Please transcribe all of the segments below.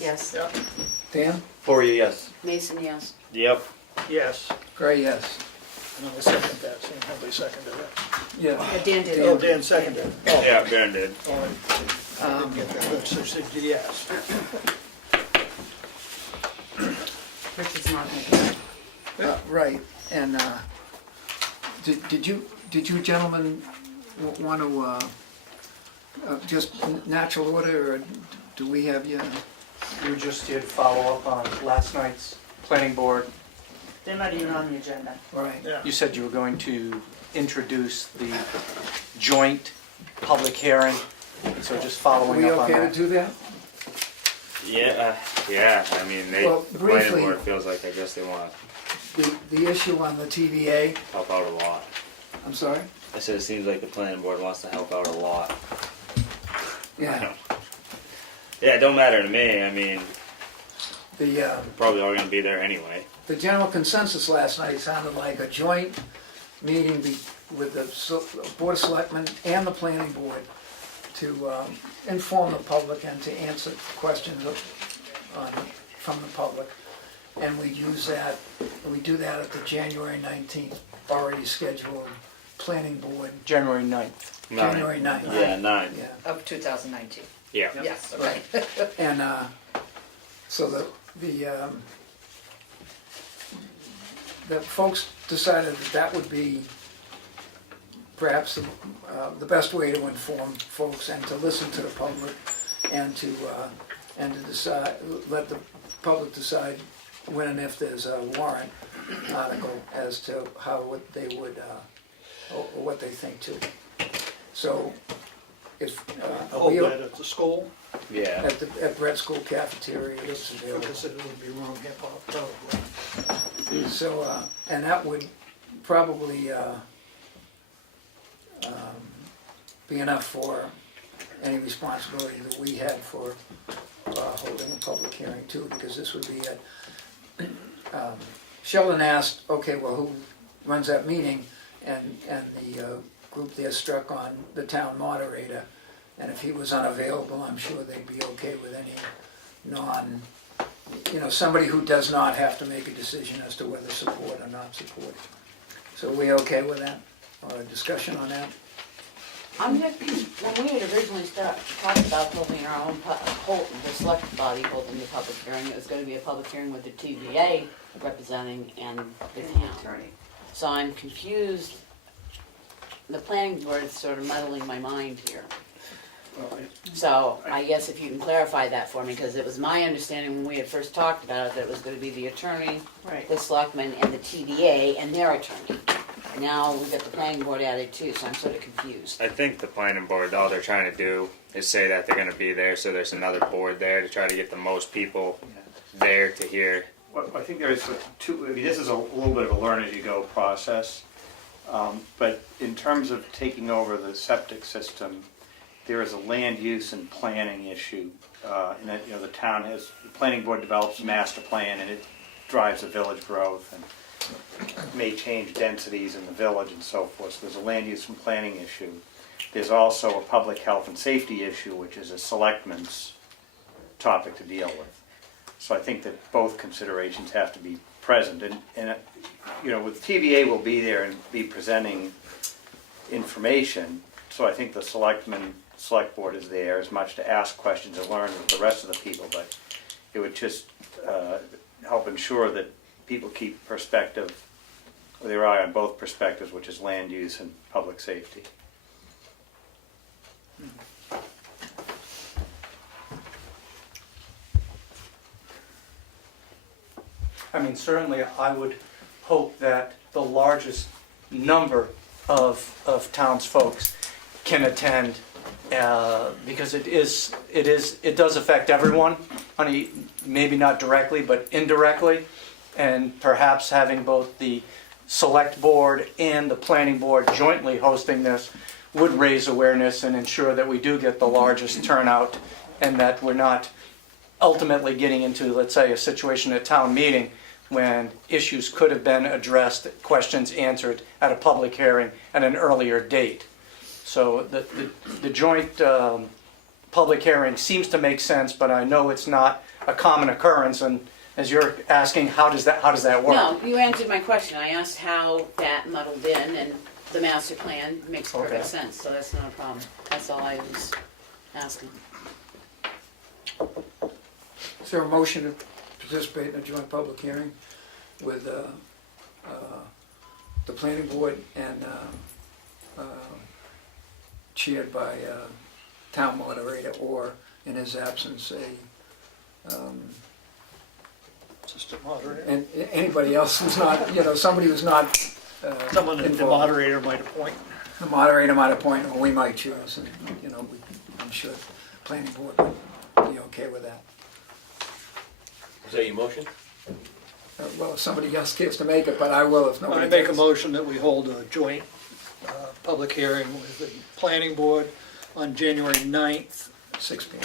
Yes. Yep. Dan? Poirier, yes. Mason, yes. Yep. Yes. Gray, yes. And I'll second that, seeing how they seconded it. Yeah. Dan did. Oh, Dan seconded it. Oh, Yeah, Ben did. all right. I didn't get that, but so she did yes. Richard's not making it. Right, and did you gentlemen want to just natural order, or do we have you? You just did follow up on last night's planning board. They're not even on the agenda. All right. Yeah. You said you were going to introduce the joint public hearing, so just Are following we up on okay to that. do that? Yeah, I mean, Well, the planning briefly- board feels like, I guess they wanna The issue on the TVA, help out a lot. I'm sorry? I said it seems like the planning board wants to help out a lot. Yeah, Yeah, it don't matter to me, I mean, the, we're probably all gonna be there anyway. the general consensus last night sounded like a joint meeting with the Board of Selectmen and the Planning Board to inform the public and to answer questions from the public. And we do that at the January 19th already scheduled Planning Board, January 9th. January 9th. Yeah, 9. Yeah, Of 2019. Yeah. Yes, okay. and so the folks decided that would be perhaps the best way to inform folks and to listen to the public and to decide, let the public decide when and if there's a warrant article as to they would, or what they think too. So if, Hold that at the school, Yeah. at Brett School cafeteria, it's available. because it would be wrong hip hop probably. So, and that would probably be enough for any responsibility that we had for holding a public hearing too, because this would be at, Sheldon asked, okay, well, who runs that meeting? And the group there struck on the town moderator, and if he was unavailable, I'm sure they'd be okay with any somebody who does not have to make a decision as to whether support or not support. So are we okay with that, or a discussion on that? I'm not, when we had originally talked about holding our own, the select body holding the public hearing, it was gonna be a public hearing with the TVA representing and the town. So I'm confused, the planning board is sort of muddling my mind here. So I guess if you can clarify that for me, because it was my understanding when we had first talked about it, that it was gonna be the attorney, the selectmen, and the TVA, and their attorney. Now we've got the planning board added too, so I'm sort of confused. I think the planning board, all they're trying to do is say that they're gonna be there, so there's another board there to try to get the most people there to hear. Well, I think there's this is a little bit of a learn as you go process, but in terms of taking over the septic system, there is a land use and planning issue, and that, the town has, the planning board develops a master plan and it drives the village growth and may change densities in the village and so forth. So there's a land use and planning issue. There's also a public health and safety issue, which is a selectman's topic to deal with. So I think that both considerations have to be present. And with TVA will be there and be presenting information. So I think the select board is there as much to ask questions and learn with the rest of the people, but it would just help ensure that people keep perspective, their eye on both perspectives, which is land use and public safety. I mean, certainly I would hope that the largest number of townsfolk can attend, because it does affect everyone, maybe not directly, but indirectly, and perhaps having both the select board and the planning board jointly hosting this would raise awareness and ensure that we do get the largest turnout, and that we're not ultimately getting into, let's say, a situation at town meeting when issues could have been addressed, questions answered at a public hearing at an earlier date. So the joint public hearing seems to make sense, but I know it's not a common occurrence, and as you're asking, how does that work? No, you answered my question. I asked how that muddled in, and the master plan makes perfect Okay. sense, so that's not a problem. That's all I was asking. Is there a motion to participate in a joint public hearing with the planning board and chaired by town moderator, or in his absence, Assistant moderator. and anybody else who's not, somebody who's not Someone that the involved. moderator might appoint. The moderator might appoint, or we might choose, and, I'm sure the planning board would be okay with that. Is that your motion? Well, if somebody else cares to make it, but I will if nobody I make a does. motion that we hold a joint public hearing with the planning board on January 9th, 6 p.m.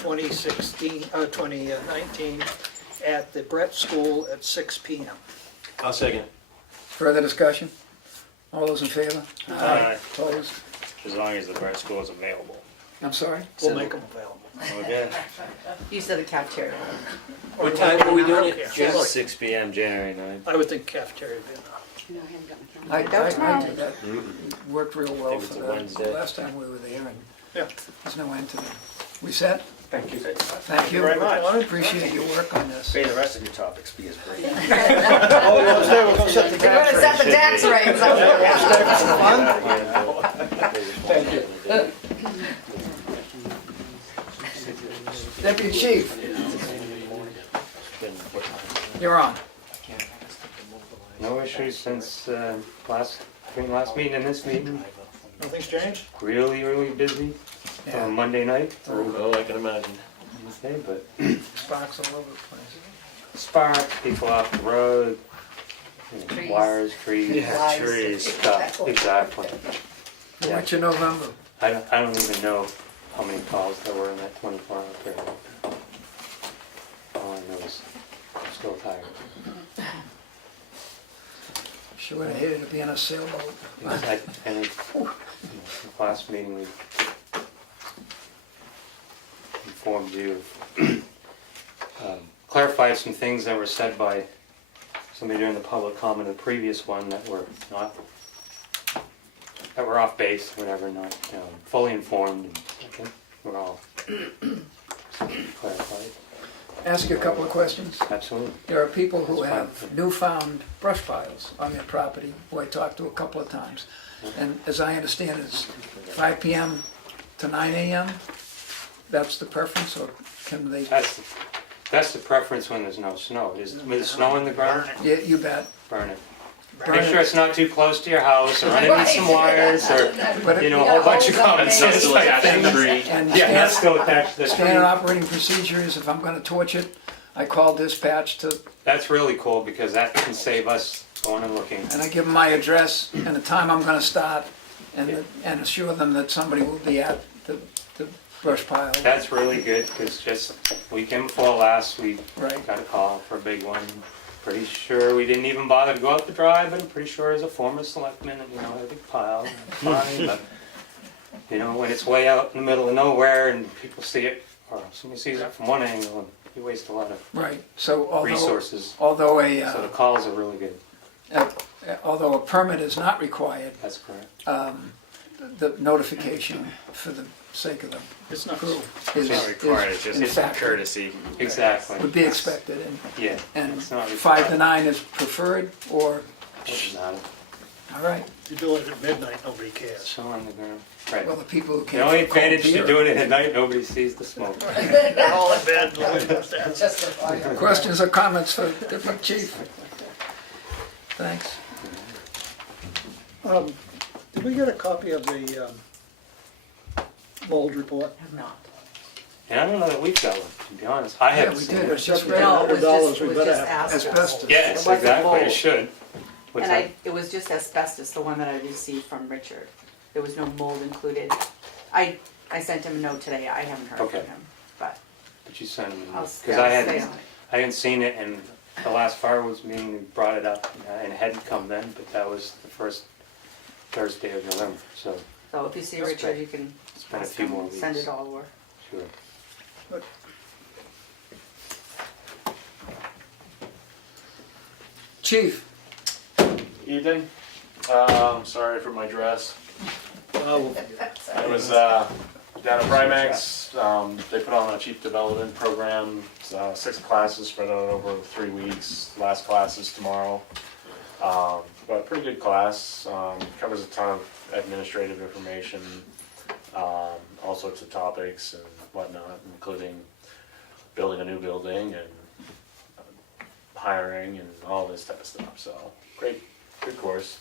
2019, at the Brett School at 6 p.m. I'll second. Further discussion? All those in favor? Aye. Opposed? As long as the Brett School is available. I'm sorry? We'll make them available. Okay. You said the cafeteria. What time are we doing it? Yeah. 6 p.m. January 9th. I would think cafeteria would be enough. No, I haven't got my I calendar. did that. Worked real well think for it's a the Wednesday. last time we were there, and Yeah. there's no end to it. We set? Thank you. Thank you. very much. Appreciate your work on this. May the rest of your topics be as great. Oh, yeah, we're gonna set the We're gonna set the tax rates. Thank you. Deputy Chief, you're on. No issues since between last meeting and this meeting. Nothing's changed? Really busy Yeah. on Monday night. Oh, I can imagine. Okay, but Sparks all over the place. spark, people off the road, Trees. wires, trees, Lies. trees, stuff. Exactly. We'll let you November. I don't even know how many calls there were in that 24-hour period. All I know is I'm still tired. Sure would have hated to be in a sailboat. And the last meeting we informed you, clarified some things that were said by somebody during the public comment of the previous one that were off base, whatever, not fully informed. And I think we're all clarified. Ask you a couple of questions. Absolutely. There are people who That's have fine. newfound brush piles on their property, who I talked to a couple of times. And as I understand, it's 5 p.m. to 9 a.m.? That's the preference, or can they? That's the preference when there's no snow. With snow in the ground, Yeah, you bet. burn it. Burn Make it. sure it's not too close to your house, or underneath some wires, or, But a whole bunch of common sense Still type attached to the things. tree. And Yeah, that's still attached to the standard tree. operating procedure is if I'm gonna torch it, I call dispatch to, That's really cool, because that can save us going and looking. and I give them my address and the time I'm gonna start, and assure them that somebody will be at the brush pile. That's really good, because just weekend before last, we Right. got a call for a big one. Pretty sure we didn't even bother to go out the drive, but I'm pretty sure as a former selectman, had a big pile, fine, but, when it's way out in the middle of nowhere and people see it, or somebody sees it from one angle, and you waste a lot of Right, so resources. although So the calls are really good. although a permit is not required, That's correct. the notification for the sake of the It's not. crew It's not required, it's just in it's fact, courtesy. Exactly. would be expected, Yeah. and It's not 5 to required. 9 is preferred, or, Doesn't matter. all right, You do it at midnight, nobody cares. So on the ground. Right. well, the people who The can't. only afford cold advantage to beer. doing it at night, nobody sees the smoke. They're all in bed, nobody knows that. Questions or comments for Deputy Chief? Thanks. Did we get a copy of the mold report? And I don't know that we've got one, to be honest. I haven't we seen did. it. It's just No, No, it was $100, just, we better have asbestos. Yes, It wasn't exactly, it mold. should. What's And that? it was just asbestos, the one that I received from Richard. There was no mold included. I sent him a note today, I haven't heard Okay. from him, but But you sent me, I'll because stay I on hadn't, it. I hadn't seen it, and the last fireworks meeting, we brought it up, and it hadn't come then, but that was the first Thursday of November, so So if you see That's Richard, great. you can it's been a ask few him, more weeks. send it all over. Sure. Chief, Evening. Sorry for my dress. Well, I was down at Primex. They put on a chief development program, 6 classes spread out over 3 weeks. Last class is tomorrow. But pretty good class. Covers a ton of administrative information, all sorts of topics and whatnot, including building a new building and hiring and all this type of stuff. So great, good course.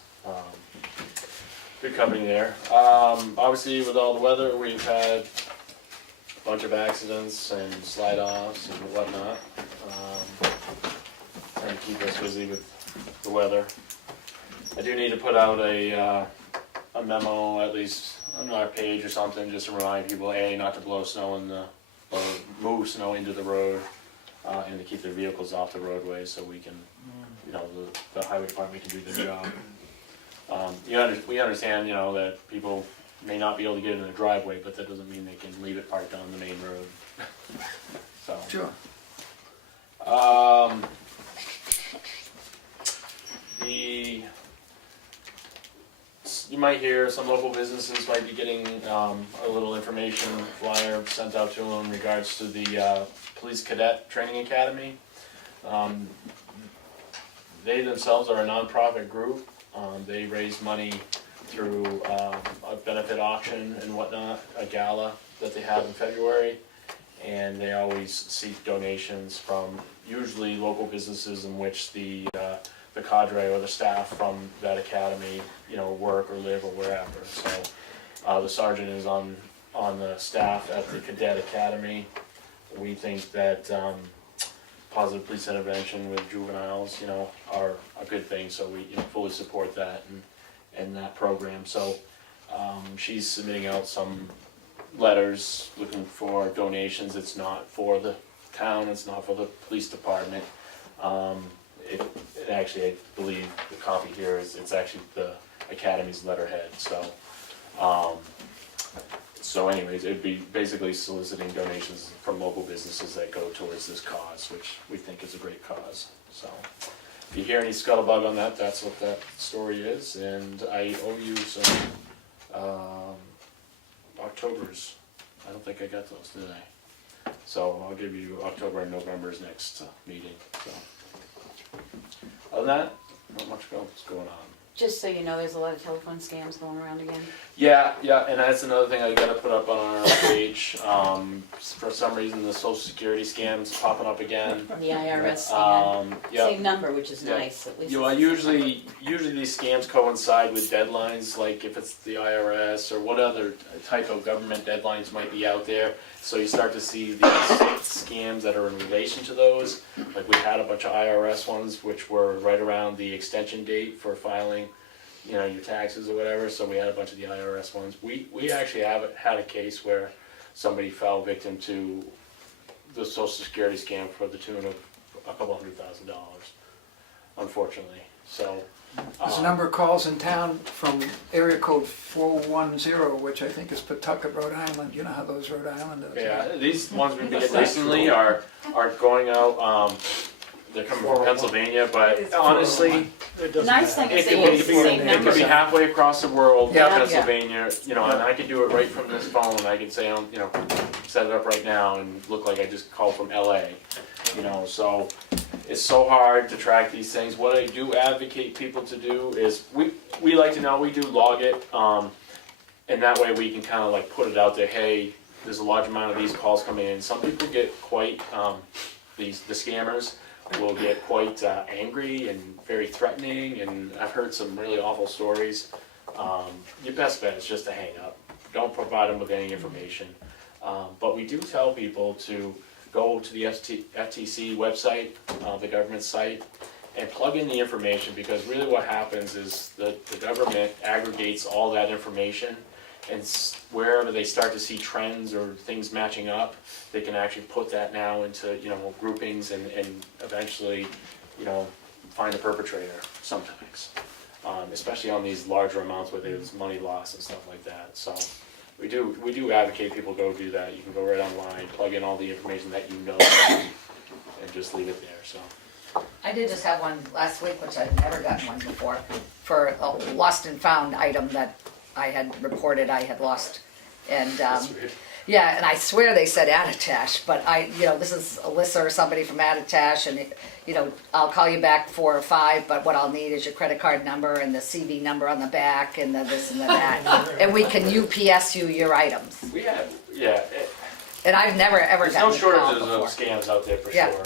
Good company there. Obviously, with all the weather, we've had a bunch of accidents and slide-offs and whatnot. Trying to keep us busy with the weather. I do need to put out a memo, at least on our page or something, just to remind people, A, not to blow snow in the, or move snow into the road, and to keep their vehicles off the roadway so we can, you know, the highway department can do their job. We understand, you know, that people may not be able to get in their driveway, but that doesn't mean they can leave it parked on the main road. So. sure. You might hear some local businesses might be getting a little information flyer sent out to them in regards to the Police Cadet Training Academy. They themselves are a nonprofit group. They raise money through a benefit auction and whatnot, a gala that they have in February, and they always seek donations from usually local businesses in which the cadre or the staff from that academy, you know, work or live or wherever. So the sergeant is on the staff at the Cadet Academy. We think that positive police intervention with juveniles, you know, are a good thing, so we, you know, fully support that and that program. So she's submitting out some letters looking for donations. It's not for the town, it's not for the police department. It actually, I believe the copy here is, it's actually the academy's letterhead. So anyways, it'd be basically soliciting donations from local businesses that go towards this cause, which we think is a great cause. So if you hear any scuttlebutt on that, that's what that story is. And I owe you some Octobers. I don't think I got those today. So I'll give you October and November's next meeting. So other than that, not much else going on. Just so you know, there's a lot of telephone scams going around again. Yeah, and that's another thing I gotta put up on our page. For some reason, the social security scam's popping up again. The IRS scam. Yeah. Same number, which is Yeah. nice, at least. You know, usually these scams coincide with deadlines, like if it's the IRS or what other type of government deadlines might be out there. So you start to see these scams that are in relation to those. Like we had a bunch of IRS ones which were right around the extension date for filing, you know, your taxes or whatever. So we had a bunch of the IRS ones. We actually had a case where somebody fell victim to the Social Security scam for the tune of a couple $100,000, unfortunately. So There's a number of calls in town from area code 410, which I think is Pawtucket, Rhode Island. You know how those Rhode Islanders are. yeah, these ones we've been getting recently are going out. They're coming from Pennsylvania, but honestly, it The doesn't nice matter. thing is it they could use be the same it could number. be halfway across the world, Yeah. Pennsylvania, you know, and I could do it right from this phone. I could say, you know, set it up right now and look like I just called from LA, you know. So it's so hard to track these things. What I do advocate people to do is we like to know, we do log it, and that way we can kind of like put it out there. Hey, there's a large amount of these calls coming in. Some people get quite the scammers will get quite angry and very threatening, and I've heard some really awful stories. Your best bet is just to hang up. Don't provide them with any information. But we do tell people to go to the FTC website, the government site, and plug in the information, because really what happens is the government aggregates all that information, and wherever they start to see trends or things matching up, they can actually put that now into, you know, groupings and eventually, you know, find a perpetrator sometimes, especially on these larger amounts where there's money loss and stuff like that. So we do advocate people go do that. You can go right online, plug in all the information that you know, and just leave it there, so. I did just have one last week, which I've never gotten one before, for a lost and found item that I had reported I had lost. And, That's weird. yeah, and I swear they said Attitash, but this is Alyssa or somebody from Attitash, and, I'll call you back 4 or 5, but what I'll need is your credit card number and the CV number on the back and the this and the that. And we can UPS you your items. We have, yeah, And I've never, ever there's gotten no a call shortages before. of scams out there for Yeah. sure.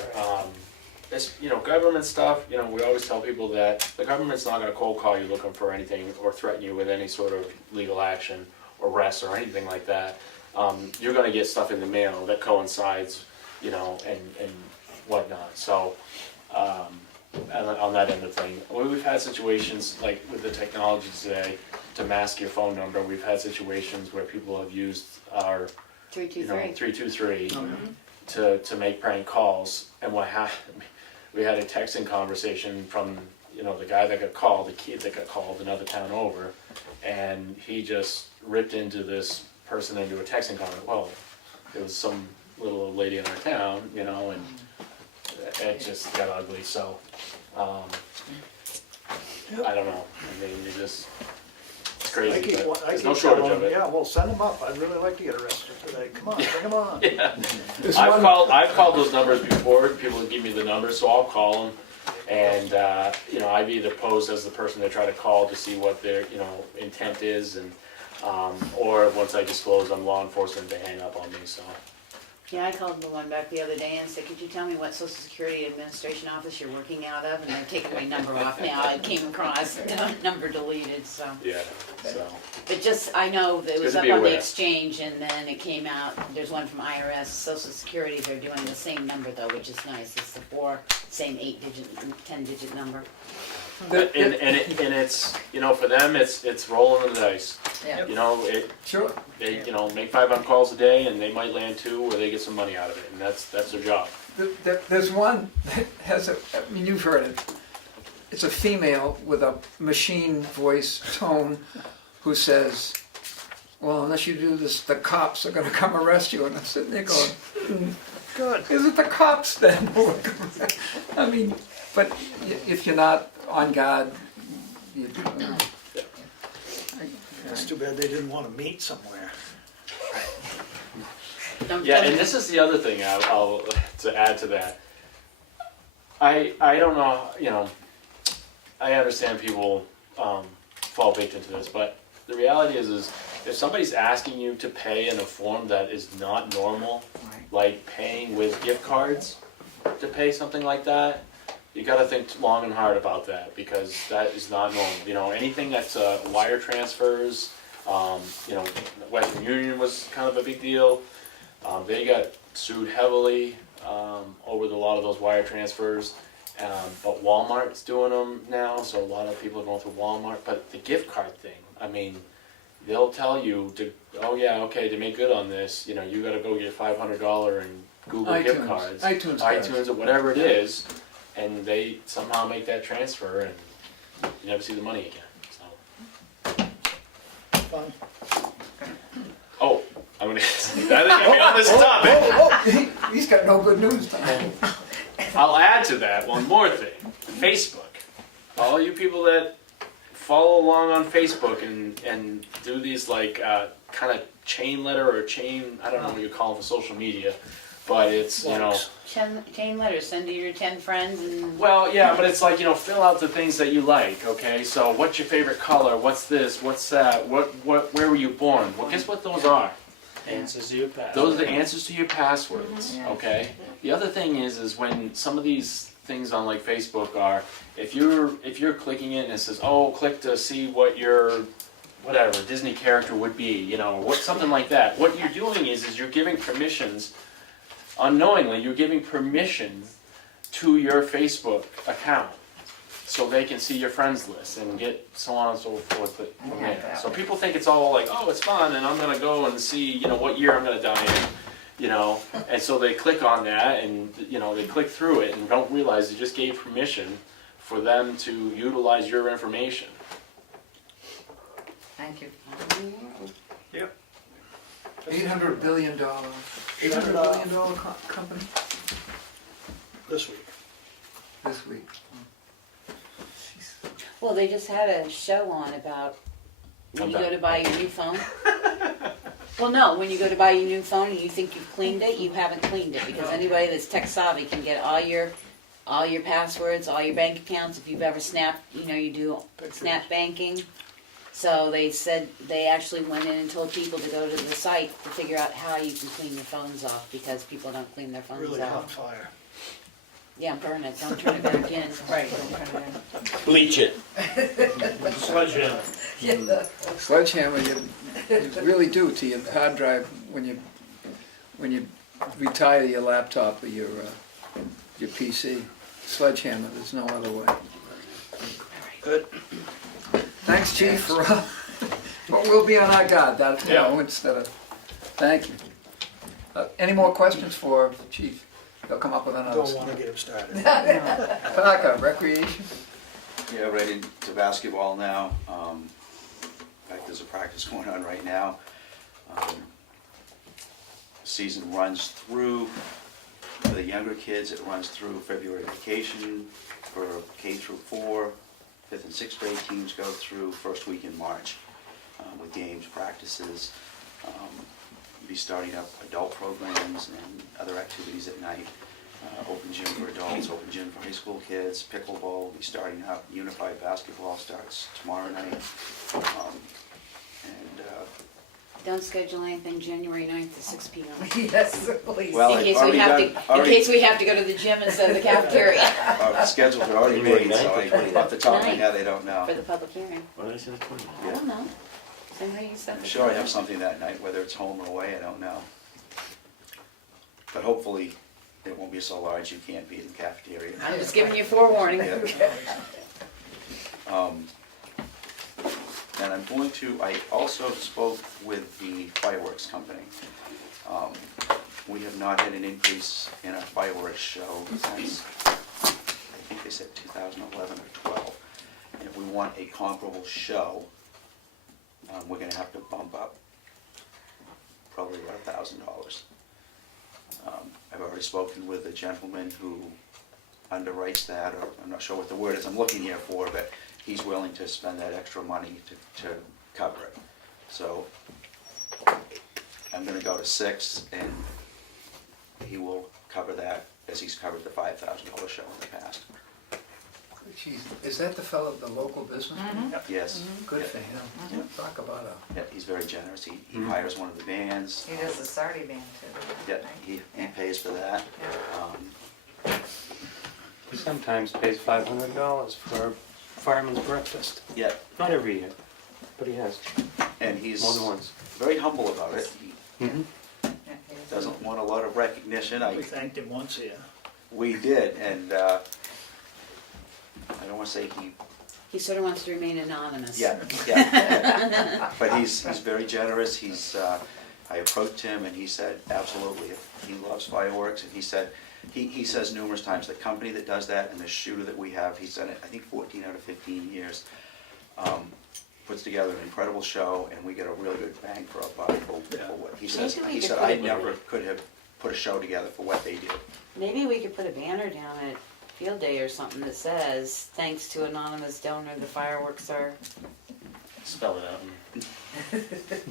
It's, government stuff, we always tell people that the government's not gonna cold call you looking for anything or threaten you with any sort of legal action or arrest or anything like that. You're gonna get stuff in the mail that coincides, and whatnot, so, and on that end of thing. We've had situations like with the technology today to mask your phone number. We've had situations where people have used our 323. 323 to make prank calls, and what happened, we had a texting conversation from the guy that got called, the kid that got called another town over, and he just ripped into this person into a texting comment. Well, it was some little old lady in our town, and it just got ugly, so I don't know, it's crazy, but there's no shortage of it. Yeah, well, send them up. I'd really like to get arrested today. Come on, bring them on. Yeah. There's I've one- called those numbers before. People give me the numbers, so I'll call them. And I've either posed as the person they try to call to see what their intent is, and or once I disclose I'm law enforcement, they hang up on me. So Yeah, I called the one back the other day and said, could you tell me what Social Security Administration office you're working out of? And they're taking my number off now. I came across number deleted, so. yeah, so But just, I know that it was Good up to be on the aware. exchange and then it came out, there's one from IRS, Social Security, they're doing the same number though, which is nice. It's the same 8-digit, 10-digit number. and it's for them it's rolling the dice. Yeah. Sure. They make 500 calls a day and they might land 2 where they get some money out of it, and that's their job. There's one that has you've heard it. It's a female with a machine voice tone who says, well, unless you do this, the cops are gonna come arrest you. And I'm sitting there going, good. Is it the cops then? But if you're not on guard, It's too bad they didn't want to meet somewhere. Yeah, and this is the other thing I'll to add to that. I don't know, I understand people fall victim to this, but the reality is if somebody's asking you to pay in a form that is not normal, like paying with gift cards to pay something like that, you gotta think long and hard about that, because that is not normal. Anything that's wire transfers, Western Union was kind of a big deal. They got sued heavily over a lot of those wire transfers, but Walmart's doing them now, so a lot of people are going through Walmart. But the gift card thing, they'll tell you to make good on this, you gotta go get $500 in Google gift cards, iTunes or whatever it is, and they somehow make that transfer, and you never see the money again. So. Fun. Oh, I'm gonna. Now that get me on this topic, he's got no good news tonight. I'll add to that one more thing. Facebook. All you people that follow along on Facebook and do these kind of chain letter or chain, I don't know what you call them for social media, but it's Chain letters, send to your 10 friends and. Well, yeah, but it's fill out the things that you like, okay? So what's your favorite color? What's this? What's that? Where were you born? Well, guess what those are? Answers to your password. Those are the answers to your passwords, okay? The other thing is when some of these things on Facebook are, if you're clicking it and it says, oh, click to see what your whatever Disney character would be, something like that. What you're doing is you're giving permissions. Unknowingly, you're giving permission to your Facebook account so they can see your friends list and get so on and so forth from there. So people think it's all it's fun and I'm going to go and see, what year I'm going to die in, and so they click on that and, they click through it and don't realize they just gave permission for them to utilize your information. Thank you. Yep. $800 billion, $800 billion company This week. this week. Well, they just had a show on about when you go to buy your new phone. Well, no, when you go to buy your new phone and you think you've cleaned it, you haven't cleaned it, because anybody that's tech savvy can get all your passwords, all your bank accounts. If you've ever snapped, you do snap banking. So they said they actually went in and told people to go to the site to figure out how you can clean your phones off, because people don't clean their phones Really off. hot fire. Yeah, burn it, don't turn it back in. Right, don't turn it in. Bleach it. Sledgehammer. Sledgehammer, you really do to your hard drive when you retire your laptop or your PC. Sledgehammer, there's no other way. Good. Thanks, Chief, for, but we'll be on our guard, that, instead of, thank you. Any more questions for Chief? They'll come up with another. Don't want to get him started. Tanaka, recreation? Yeah, right into basketball now. In fact, there's a practice going on right now. Season runs through, for the younger kids, it runs through February vacation. For K through 4, 5th and 6th grade teams go through first week in March with games, practices. Be starting up adult programs and other activities at night. Open gym for adults, open gym for high school kids, pickleball will be starting up, unified basketball starts tomorrow night. Don't schedule anything January 9th at 6 p.m. Yes, please. Well, In case I've we already have done- to, in case we have to go to the gym instead of the cafeteria schedules are already made, so off the top of my head, I don't know. for the public hearing. What did I say, the 20th? I don't know. Same way you said. I'm sure I have something that night, whether it's home or away, I don't know. But hopefully, it won't be so large you can't be in the cafeteria. I'm just giving you forewarning. Yeah. And I also spoke with the fireworks company. We have not had an increase in our fireworks show since, I think they said 2011 or 12. And if we want a comparable show, we're gonna have to bump up probably about $1,000. I've already spoken with a gentleman who underwrites that, or I'm not sure what the word is I'm looking here for, but he's willing to spend that extra money to cover it. So I'm gonna go to 6, and he will cover that as he's covered the $5,000 show in the past. Geez, is that the fellow, the local business? Yes. Good Yeah. for him. Yeah. Talk about Yeah, he's very generous. He hires one of the bands. He does the Sardi band too. Yeah, he pays for that. He sometimes pays $500 for fireman's breakfast. Yeah, Not every year, but he has, and he's more than once. very humble about it. He Mhm. doesn't want a lot of recognition. We thanked him once here. We did, and I don't want to say He sort of wants to remain anonymous. yeah. But he's very generous. I approached him and he said, absolutely, he loves fireworks. And he said, he says numerous times, the company that does that and the shooter that we have, he's done it, I think 14 out of 15 years, puts together an incredible show, and we get a really good bang for our buck for what he says. Maybe we He could said, put I it- never could have put a show together for what they do. Maybe we could put a banner down at Field Day or something that says, thanks to anonymous donor, the fireworks are, Spell it out.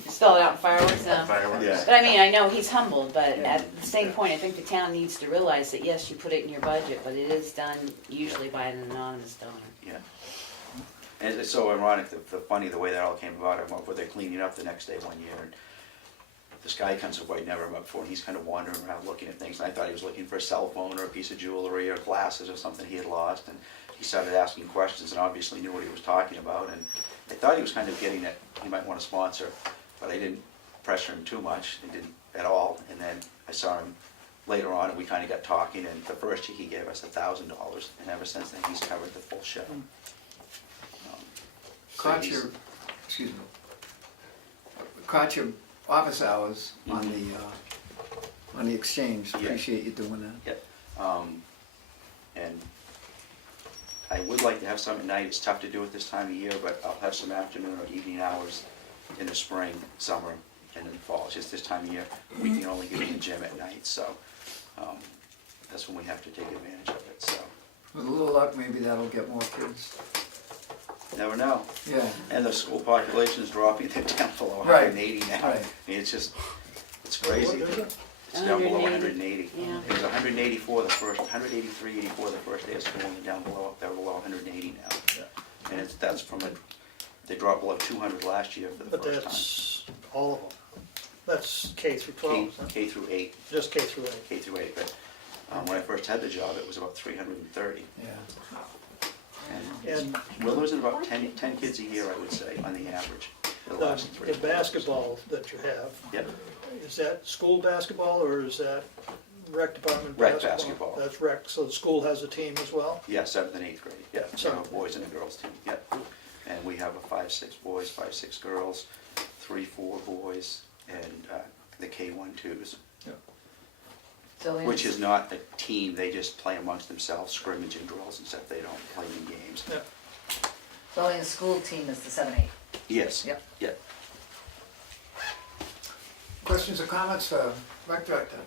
spell it out in fireworks. Fireworks. Yeah. But I mean, I know he's humbled, but at the same point, I think the town needs to realize that, yes, you put it in your budget, but it is done usually by an anonymous donor. Yeah. And it's so ironic, the way that all came about. I went over there cleaning up the next day one year, and this guy comes over I'd never met before, and he's kind of wandering around looking at things, and I thought he was looking for a cell phone or a piece of jewelry or glasses or something he had lost, and he started asking questions and obviously knew what he was talking about, and I thought he was kind of getting it, he might want to sponsor, but I didn't pressure him too much, I didn't at all, and then I saw him later on, and we kind of got talking, and the first year he gave us $1,000, and ever since then he's covered the full show. So Caught he's- your, excuse me, caught your office hours on the exchange. Yeah. Appreciate you doing that. Yep. And I would like to have some at night. It's tough to do it this time of year, but I'll have some afternoon or evening hours in the spring, summer, and in the fall. It's just this time of year, we can only get in the gym at night, so that's when we have to take advantage of it, so. With a little luck, maybe that'll get more kids. Never know. Yeah. And the school population is dropping, they're down below Right. 180 now. Right. I mean, it's just, it's crazy. What is it? It's down below 180. 180. Yeah. It was 184 the first, 183, 84 the first day of school, and down below, they're below 180 now. And that's from they dropped below 200 last year for the But first time. that's all of them. That's K through 12, huh? K through 8, Just K through 8. K through 8, but when I first had the job, it was about 330. Yeah. And we're losing about 10 kids a year, I would say, on the average, for the last 3 The basketball that you have, Yep, is that school basketball or is that rec department Rec basketball? basketball. That's rec, so the school has a team as well? yeah, 7th and 8th grade, yeah, so Seventh. boys and a girls team, yep. And we have a 5-6 boys, 5-6 girls, 3-4 boys, and the K1-2s, which is not a team, they just play amongst themselves, scrimmage and drills and stuff, they don't play in games. Yeah. So only the school team is the 7-8. Yes, Yep. yep. Questions or comments, Rec Director?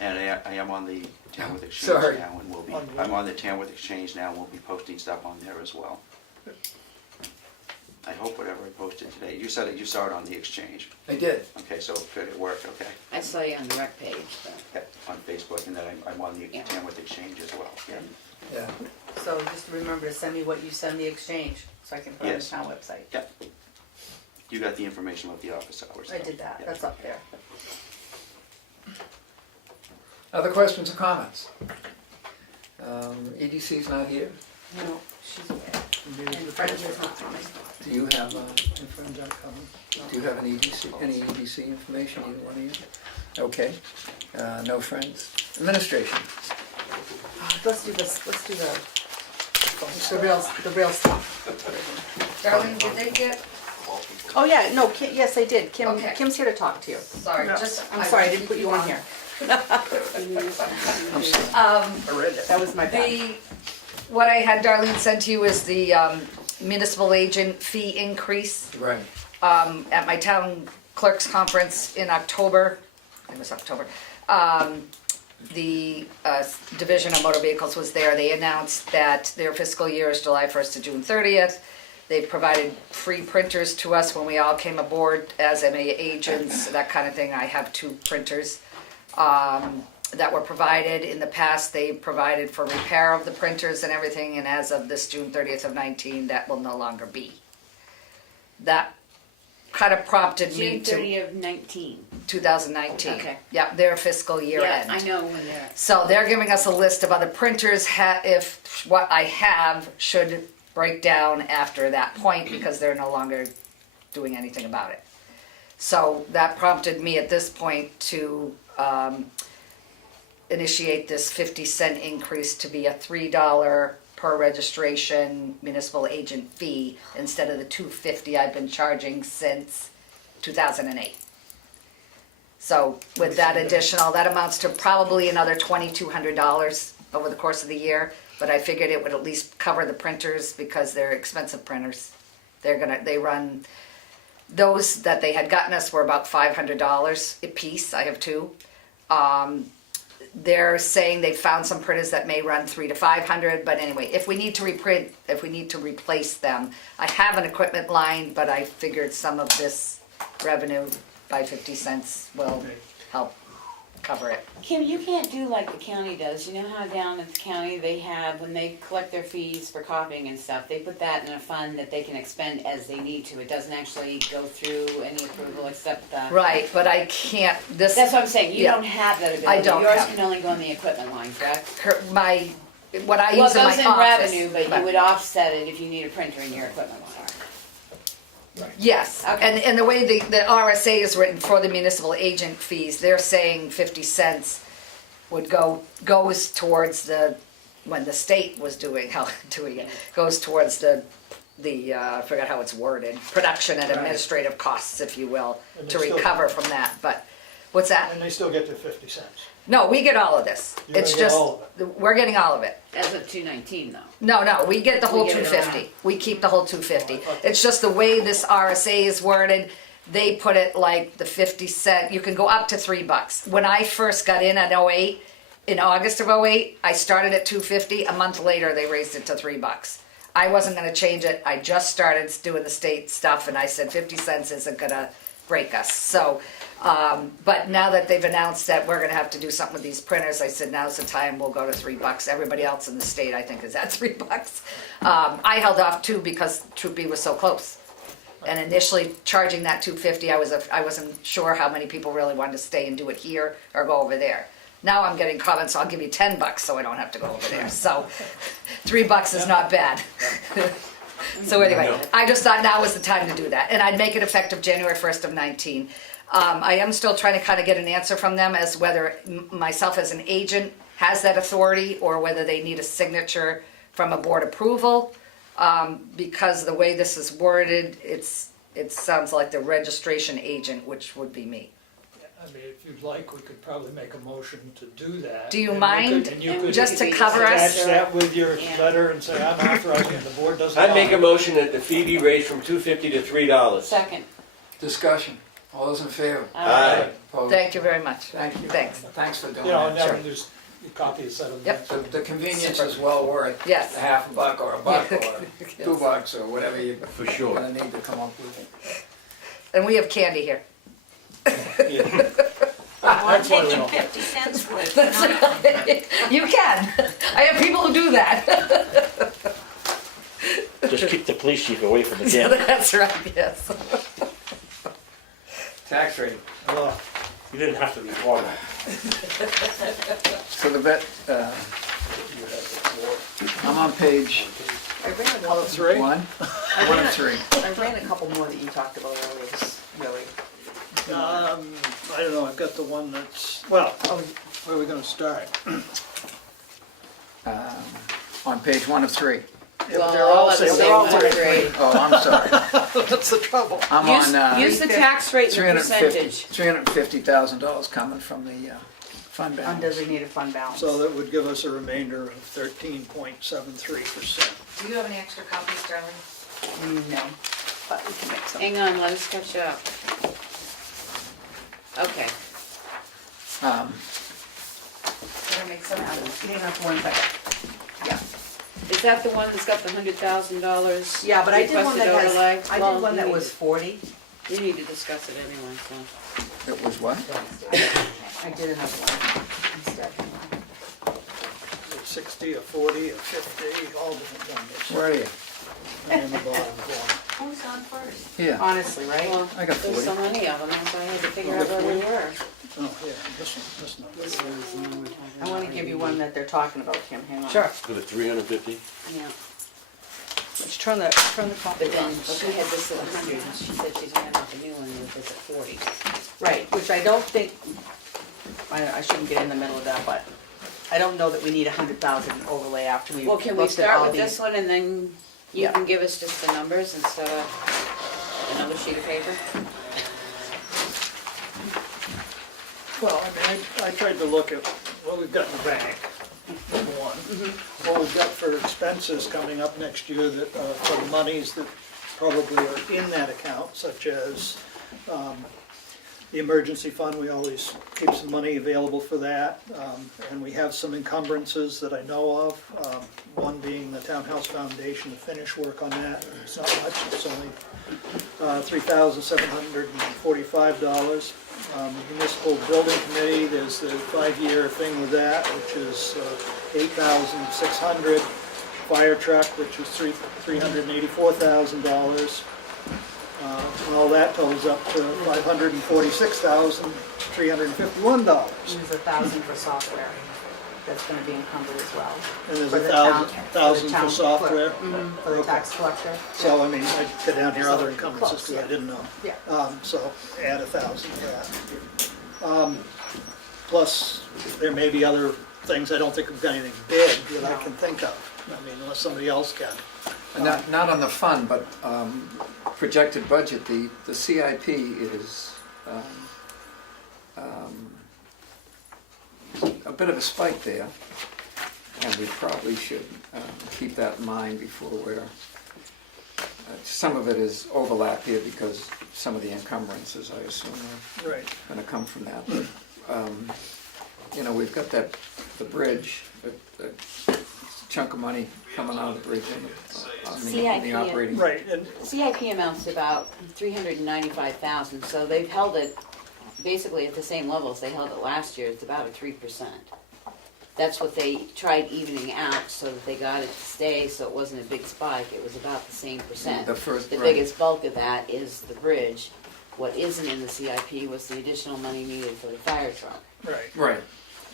And I am on the Tamworth Exchange Sorry. now, and On what? I'm on the Tamworth Exchange now, and we'll be posting stuff on there as well. I hope whatever I posted today, you said it, you saw it on the Exchange. I did. Okay, so good, it worked, okay. I saw you on the rec page, but. Yep, on Facebook, and then I'm on the Yeah. Tamworth Exchange as well, yeah. Yeah. So just remember to send me what you send the exchange, so I can put it on the Yes. town website. Yep. You got the information about the office hours. I though. did that, Yeah. that's up there. Other questions or comments? EDC's not here. No, she's away. And Friends is not coming. Do you have, And friends aren't coming. do you have an EDC, any EDC information you want to use? Okay. No friends. Administration. Let's do this, let's do the real stuff. Darlene, did they get, Oh, yeah, no, yes, I did. Okay. Kim's here to talk to you. sorry, just. I'm sorry, I didn't put you on here. Um, I read it. That was my bad. what I had Darlene send to you is the municipal agent fee increase. Right. At my town clerks conference in October, it was October, the Division of Motor Vehicles was there. They announced that their fiscal year is July 1st to June 30th. They provided free printers to us when we all came aboard as MA agents, that kind of thing. I have 2 printers that were provided. In the past, they provided for repair of the printers and everything, and as of this June 30th of 19, that will no longer be. That kind of prompted me June to 30th of 19. 2019. Okay. Yeah, their fiscal year Yeah, end. I know when they're. So they're giving us a list of other printers, if what I have should break down after that point, because they're no longer doing anything about it. So that prompted me at this point to initiate this 50-cent increase to be a $3 per registration municipal agent fee instead of the $2.50 I've been charging since 2008. So with that additional, that amounts to probably another $2,200 over the course of the year, but I figured it would at least cover the printers because they're expensive printers. They run, those that they had gotten us were about $500 a piece. I have 2. They're saying they found some printers that may run $300 to $500, but anyway, if we need to reprint, if we need to replace them, I have an equipment line, but I figured some of this revenue by 50 cents will help cover it. Kim, you can't do like the county does. You know how down at the county they have, when they collect their fees for copying and stuff, they put that in a fund that they can expend as they need to. It doesn't actually go through any approval except the. Right, but I can't, this. That's what I'm saying. You Yeah. don't have that ability. I don't Yours have can only go in the equipment line, correct? What I Well, use it in my goes in office. revenue, but you would offset it if you need a printer in your equipment line. Yes, Okay. and the way the RSA is written for the municipal agent fees, they're saying 50 cents goes towards when the state was doing it, goes towards the I forgot how it's worded, production and administrative costs, if you will, And to they still- recover from that, but, what's that? And they still get their 50 cents. No, we get all of this. You're gonna It's get just, all we're getting all of it. As of 219 though. No, we get the whole We get it 250. We keep the whole 250. Oh, okay. It's just the way this RSA is worded, they put it like the 50 cent, you can go up to $3. When I first got in at 08, in August of 08, I started at $2.50. A month later, they raised it to $3. I wasn't gonna change it. I just started doing the state stuff and I said 50 cents isn't gonna break us. So, but now that they've announced that we're gonna have to do something with these printers, I said now's the time, we'll go to $3. Everybody else in the state, I think, is at $3. I held off too because Troop B was so close. And initially charging that $2.50, I wasn't sure how many people really wanted to stay and do it here or go over there. Now I'm getting comments, so I'll give you $10 so I don't have to go over there. So $3 is not bad. So anyway, I just thought now was the time to do that. And I'd make it effective January 1st of 19. I am still trying to kind of get an answer from them as whether myself as an agent has that authority or whether they need a signature from a board approval. Because the way this is worded, it sounds like the registration agent, which would be me. I mean, if you'd like, we could probably make a motion to do that. Do you And mind, and you could just to you could cover attach us? that with your Yeah. letter and say, I'm authorizing it, the board doesn't. I'd make a want motion that the fee be raised from $2.50 to $3. Second. Discussion, all those in favor? Aye. Opposed? Thank you very much. Thank you. Thanks. Thanks for it. doing You know, and that. then there's a copy of set of Yep. minutes. The convenience is well worth Yes. a half a buck or a buck or $2 or whatever you're For sure. gonna need to come up with. And we have candy here. That's why we don't. 50 cents worth. That's right. You can. I have people who do that. Just keep the police chief away from the camera. That's right, yes. Tax rate. Well, You didn't have to report that. So the vet, I'm on page I ran a one couple, of three. one of three. I ran a couple more that you talked about earlier, just really. I don't know, I've got the one that's, well, where are we gonna start? On page one of three. If they're all at the same, same they're all time. three. Oh, I'm sorry. That's the trouble. I'm on, Use the tax rate and the percentage. $350,000 coming from the fund balance. Undesignated fund balance. So that would give us a remainder of 13.73%. Do you have any extra copies, Darlene? No, but we can make some. Hang on, let us catch up. Okay. Can I make some? Hang on for 1 second. Yeah. Is that the one that's got the $100,000? Yeah, but I did one that requested has, overlay? I Well, did one you that need was to- 40. You need to discuss it anyway, so. It was what? I did another one instead. 60, a 40, a 50, all different numbers. Where are you? And in the bottom corner. Who's on first? Here, Honestly, right? Well, I got there's 40. so many of them, so I had to figure out where they were. Oh, yeah, this number. This one's the one we're talking about. I wanna give you one that they're talking about, Kim, hang on. Sure. For the 350? Yeah. Let's turn the copy But then on. she had this at 100, and she said she's gonna have the new one with this at 40. Right, which I don't think, I shouldn't get in the middle of that, but I don't know that we need 100,000 overlay after we Well, can we looked at start all with these. this one and then you Yeah. can give us just the numbers instead of another sheet of paper? Well, I mean, I tried to look at what we've got in the bank, number one. What we've got for expenses coming up next year that, for monies that probably are in that account, such as the emergency fund, we always keep some money available for that. And we have some encumbrances that I know of, one being the Townhouse Foundation to finish work on that. It's not much, it's only $3,745. Municipal Building Committee, there's the 5-year thing with that, which is $8,600. Fire truck, which is $384,000. All that totals up to $546,351. There's 1,000 for software, that's gonna be encumbered as well. And there's For a the town- thousand town for software. clerk. For the tax collector. So, I mean, I put down here other encumbrances because I didn't know. Yeah. So add 1,000 for that. Plus, there may be other things, I don't think we've got anything big that I can think of. I mean, unless somebody else can. Not on the fund, but projected budget, the CIP is a bit of a spike there, and we probably should keep that in mind before we're some of it is overlap here because some of the encumbrances, I assume, are Right. gonna come from that. But, you know, we've got the bridge, a chunk of money coming out of the bridge in the operating. Right, and CIP amounts to about 395,000, so they've held it basically at the same levels they held it last year. It's about a 3%. That's what they tried evening out so that they got it to stay, so it wasn't a big spike. It was about the same percent. The first, The right. biggest bulk of that is the bridge. What isn't in the CIP was the additional money needed for the fire truck. right, Right,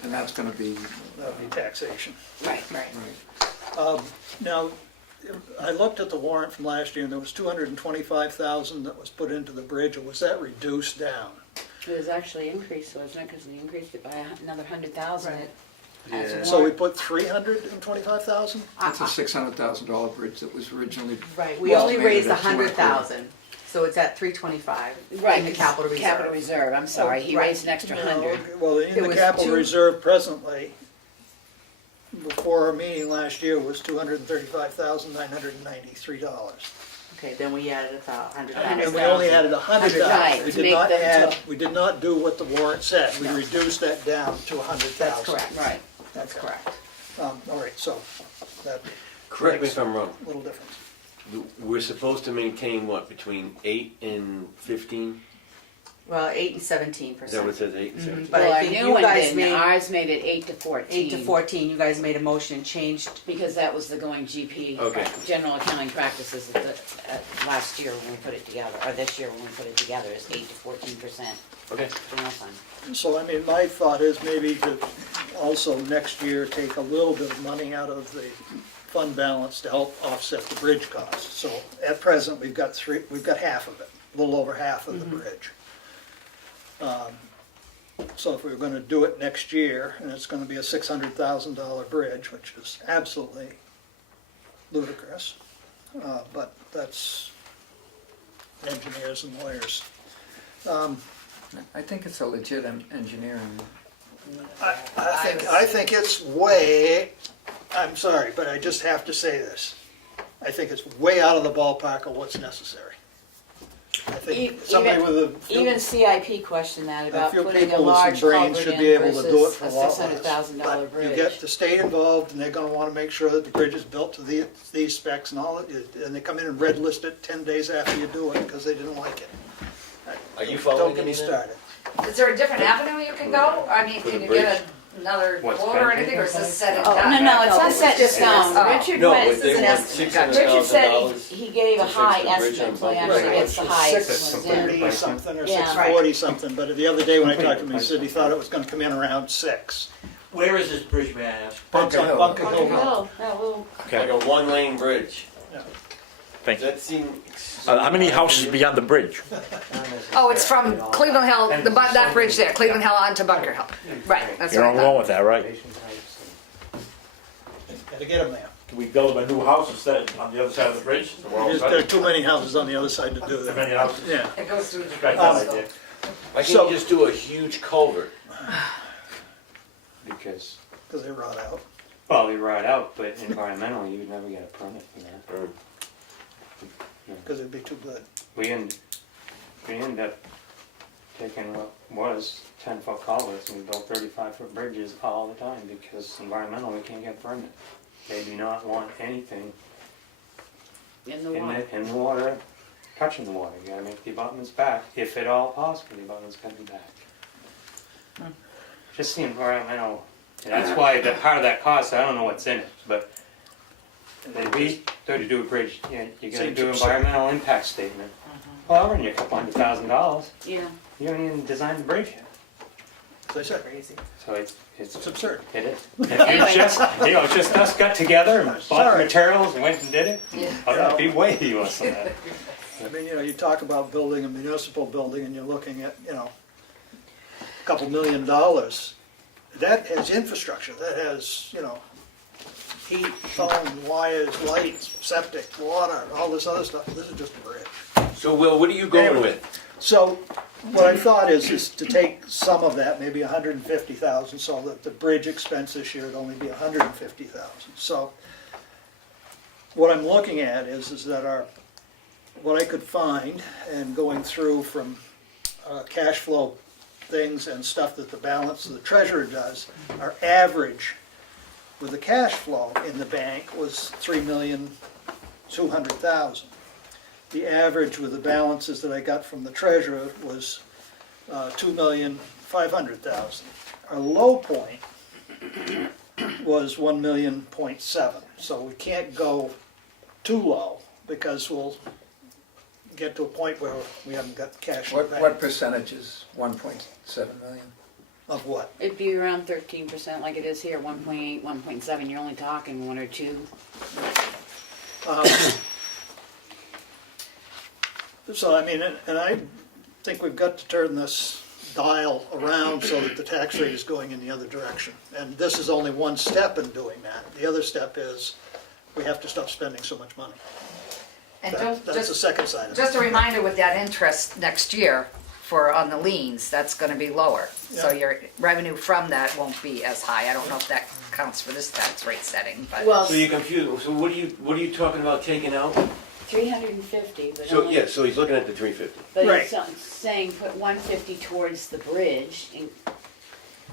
and that's gonna be, that would be taxation. Right. right. Now, I looked at the warrant from last year, and there was 225,000 that was put into the bridge, or was that reduced down? It was actually increased, wasn't it? Because we increased it by another 100,000. As a So we warrant. put 325,000? It's a $600,000 bridge that was originally. Right, we only estimated raised at 100,000, so it's at 325 Right, in the 'cause capital reserve. Capital reserve, I'm sorry, he right. raised an extra 100. Well, in It the was capital two- reserve presently, before our meeting last year, was $235,993. Okay, then we added about 100,000. And we only added 100,000. Right, We to did make not them add, to- we did not do what the warrant said. We No. reduced that down to 100,000. That's correct. Right. That's correct. All right, so that Correct me if I'm wrong. little difference. We're supposed to maintain what, between 8 and 15? Well, 8 and Is that what 17%. it says, 8 and 17? But Well, I our think new you one guys did, made ours made it 8 to 14. 8 to 14, you guys made a motion and changed. Because that was the going GP. Okay. General accounting practices last year when we put it together, or this year when we put it together, is 8 to 14%. Okay. General fund. So, I mean, my thought is maybe to also next year take a little bit of money out of the fund balance to help offset the bridge costs. So at present, we've got half of it, a little over half of the bridge. So if we were gonna do it next year, and it's gonna be a $600,000 bridge, which is absolutely ludicrous, but that's engineers and lawyers. I think it's a legit engineering. I think it's way, I'm sorry, but I just have to say this. I think it's way out of the ballpark of what's necessary. I think somebody with a Even CIP questioned that about few putting a people with some large brains culvert should in be able to do it versus for a a lot $600,000 less. But bridge. you get the state involved, and they're gonna wanna make sure that the bridge is built to these specs and all, and they come in and red list it 10 days after you do it, because they didn't like it. Are you Don't following get me me then? started. Is there a different avenue you can go? I mean, For can the you get bridge? another What's quote or pending? anything, or is this set in Oh, stone? no, it's not it's set in just- stone. oh. Richard No, went, but they an want estimate. Richard said $600,000 he gave a to fix high the bridge estimate on until he Buffalo. actually Right, gets the it's highest six ones something. in. 30 something or Yeah. 640 something, but the other day when I talked to him, he said he thought it was gonna come in around 6. Where is this bridge, may I ask? Bunker Hill. Bunker Hill Road. Oh, well, Like a one-lane bridge. Yeah. Does that seem? How many houses beyond the bridge? Oh, it's from Cleveland Hill, that bridge there, Cleveland Hill onto Bunker Hill. Right, that's You're what on I along thought. with that, right? Gotta get them there. Can we build a new house instead on the other side of the bridge? So we're all There are set? too many houses on the other side to do Too that. many houses? Yeah. It goes through the. Right, that idea. Why can't So- you just do a huge culvert? Because, Because they rot out. well, they rot out, but environmentally, you would never get a permit for that. Or Because it'd be too good. We end up taking what was 10-foot culverts and we built 35-foot bridges all the time because environmentally we can't get a permit. They do not want anything in the water. in the water, touching the water. You gotta make the abutments back, if at all possible, the abutments gotta be back. Just the environmental, and that's why that part of that cost, I don't know what's in it, but at least to do a bridge, you gotta Seems do absurd. environmental impact statement. Well, I'll run you a couple $100,000. Yeah. You don't even design the bridge yet. As I said, Crazy. So it's it's absurd. it is. If you just, just us got together and bought the Sorry. materials and went and did it, Yeah. I'd be way less than that. I mean, you talk about building a municipal building and you're looking at, a couple $1 million. That has infrastructure, that has, heat, phone, wires, lights, septic, water, all this other stuff. This is just a bridge. So, Will, what are you going Anyway. with? So what I thought is to take some of that, maybe 150,000, so that the bridge expense this year would only be 150,000. So what I'm looking at is that our what I could find, and going through from cash flow things and stuff that the balance of the treasurer does, our average with the cash flow in the bank was $3,200,000. The average with the balances that I got from the treasurer was $2,500,000. Our low point was $1.7 million. So we can't go too low because we'll get to a point where we haven't got cash in the bank. What percentage is 1.7 million? Of what? It'd be around 13% like it is here, 1.8, 1.7, you're only talking 1 or 2. So I mean, and I think we've got to turn this dial around so that the tax rate is going in the other direction. And this is only one step in doing that. The other step is we have to stop spending so much money. And That's the second side of it. just a reminder with that interest next year on the liens, that's gonna be lower. So Yeah. your revenue from that won't be as high. I don't know if that counts for this tax rate setting, but. Well, So you're confused, so what are you talking about taking out? 350, but So, only, yeah, so he's looking at the 350. but Right. he's saying put 150 towards the bridge.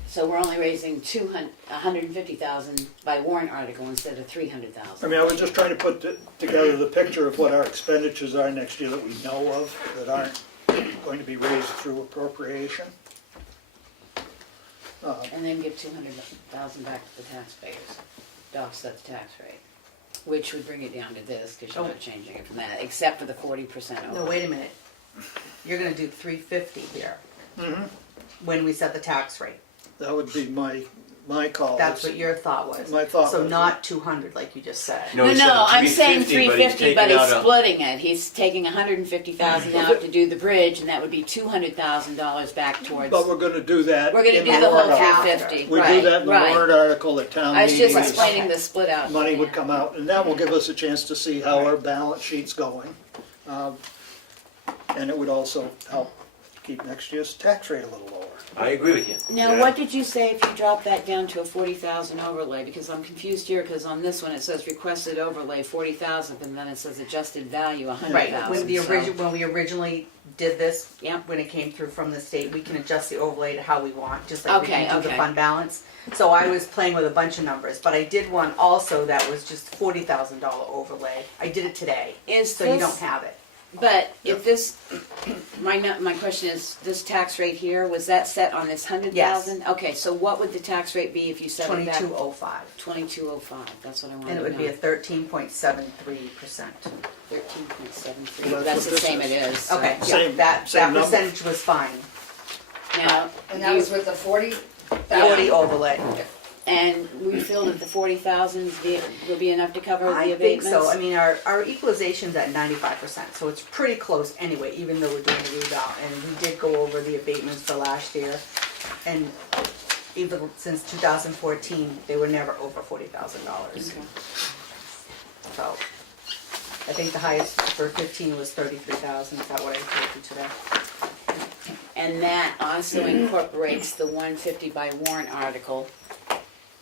So we're only raising 150,000 by warrant article instead of 300,000. I mean, I was just trying to put together the picture of what our expenditures are next year that we know of, that aren't going to be raised through appropriation. And then give 200,000 back to the taxpayers to offset the tax rate, which would bring it down to this, because you're not changing it from that, except for the 40% over. No, wait a minute. You're gonna do 350 here. Mhm. When we set the tax rate. That would be my call. That's what your thought was. My thought So was- not 200 like you just said. No, he said I'm saying 350, but he's taking out splitting it. He's taking 150,000 out to do the bridge, and that would be $200,000 back towards. But we're gonna do that. We're gonna in do the whole warrant article. 350. We right, do that in the right. warrant article at town I was meeting. just explaining the split out. Money would come out, and that will give us a chance to see how our balance sheet's going. And it would also help keep next year's tax rate a little lower. I agree with you. Now, what did you say if you drop that down to a 40,000 overlay? Because I'm confused here, because on this one it says requested overlay 40,000, and then it says adjusted value 100,000. Right, when when we originally did this, Yep. when it came through from the state, we can adjust the overlay to how we want, just like we Okay, can do the okay. fund balance. So I was playing with a bunch of numbers, but I did one also that was just $40,000 overlay. I did it today, Is so you this- don't have it. But if this, my question is, this tax rate here, was that set on this 100,000? Okay, so what would the tax rate be if you set it back? 2205. 2205, that's what I wanted to And know. it would be a 13.73%. 13.73, Well, that's that's the what same this it is. so- Okay, yeah, Same- that same number. percentage was fine. Now, And that was with the 40? 40 overlay. and we feel that the 40,000 will be enough to cover the I think abatements? so. I mean, our equalization's at 95%, so it's pretty close anyway, even though we're doing a rebound. And we did go over the abatements for last year. And even since 2014, they were never over $40,000. Okay. So I think the highest for 15 was 33,000. Is that what I told you today? And that also incorporates the 150 by warrant article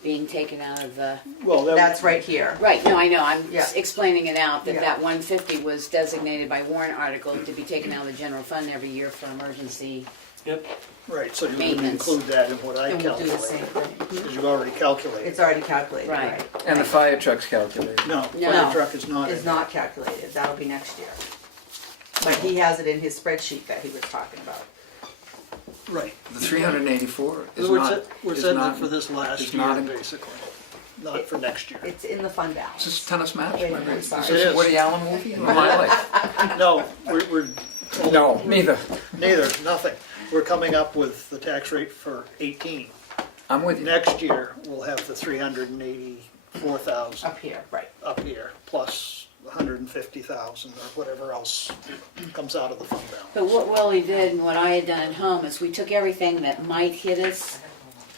being taken out of the, Well, That's right here. right, no, I know, I'm Yeah. explaining it out, that Yeah. that 150 was designated by warrant article to be taken out of the general fund every year for emergency. Yep. Right, so you would Maintenance. include that in what I And we'll do the same calculated, thing. because you've already calculated. It's already calculated, Right. right? And the fire truck's calculated. No, No. fire truck is not. Is in. not calculated, that'll be next year. But he has it in his spreadsheet that he was talking about. Right. The 384 is We're not, set- We're is setting it not, for this last is year, not in- basically, not for next year. It's in the fund is balance. this tennis match? Wait, Am I I'm right? sorry. Is It this a is. Woody Allen movie? In my life. No, we're, No, neither. neither, nothing. We're coming up with the tax rate for 18. I'm with you. Next year, we'll have the 384,000 Up here, right. up here, plus 150,000 or whatever else comes out of the fund balance. But what Willie did and what I had done at home is we took everything that might hit us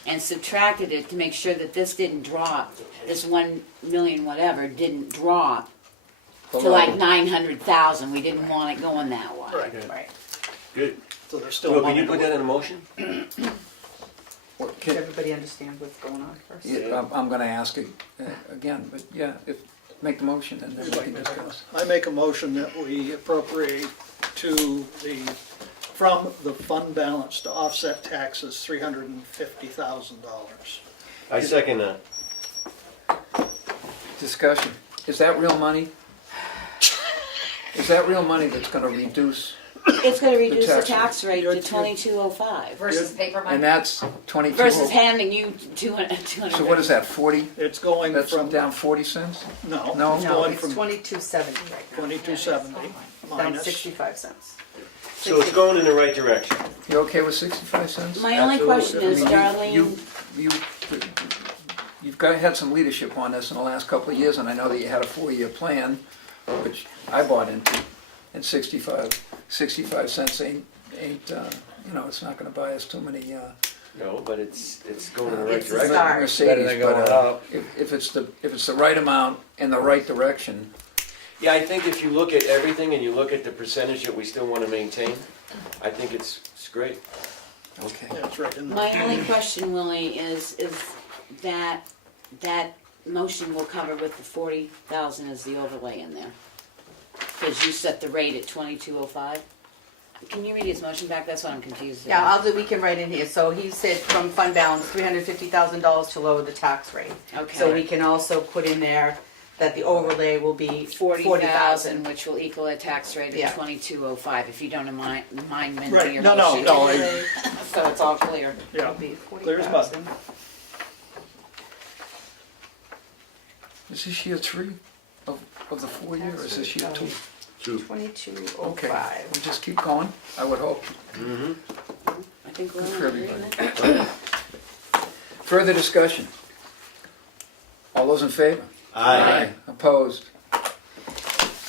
and subtracted it to make sure that this didn't drop, this 1 million whatever didn't drop to like 900,000. We didn't want it going that way. Right, Right. Good. so there's still Well, can money you to put that in a motion? What, Does everybody understand what's going on first? Yeah, I'm gonna ask it again, but yeah, if, make the motion and then we can discuss. I make a motion that we appropriate from the fund balance to offset taxes, $350,000. I second that. Discussion. Is that real money? Is that real money that's gonna reduce, It's gonna reduce the tax tax rate You're- to 2205 Versus paper money. and that's 22? versus handing you 200. So what is that, 40? It's going That's from, down 40 cents? no, No? it's No, going it's from 2270 right now. 2270 Down minus. 65 cents. So it's going in the right direction. You okay with 65 cents? My only question is, I mean, Darlene, You've had some leadership on this in the last couple of years, and I know that you had a 4-year plan, which I bought into, and 65 cents ain't, it's not gonna buy us too many, No, but it's going in the right It's a direction. start. Mercedes, Better than going but up. if it's the right amount in the right direction, Yeah, I think if you look at everything and you look at the percentage that we still want to maintain, I think it's great. okay. Yeah, it's right in there. my only question, Willie, is that motion will cover with the 40,000 as the overlay in there. Because you set the rate at 2205. Can you read his motion back? That's what I'm confused Yeah, about. we can write in here, so he said from fund balance, $350,000 to lower the tax rate. Okay. So we can also put in there that the overlay will be 40,000, which will equal a tax rate Yeah. of 2205, if you don't mind amending Right, your no, motion. no, So it's all clear. yeah, It'll be clear as mud. 40,000. Is this year 3 of the 4 year, or is this year 2? 2205. Okay, we'll just keep going, I would hope. I think we're Good in for agreement. everybody. Further discussion? All those in favor? Aye. Opposed?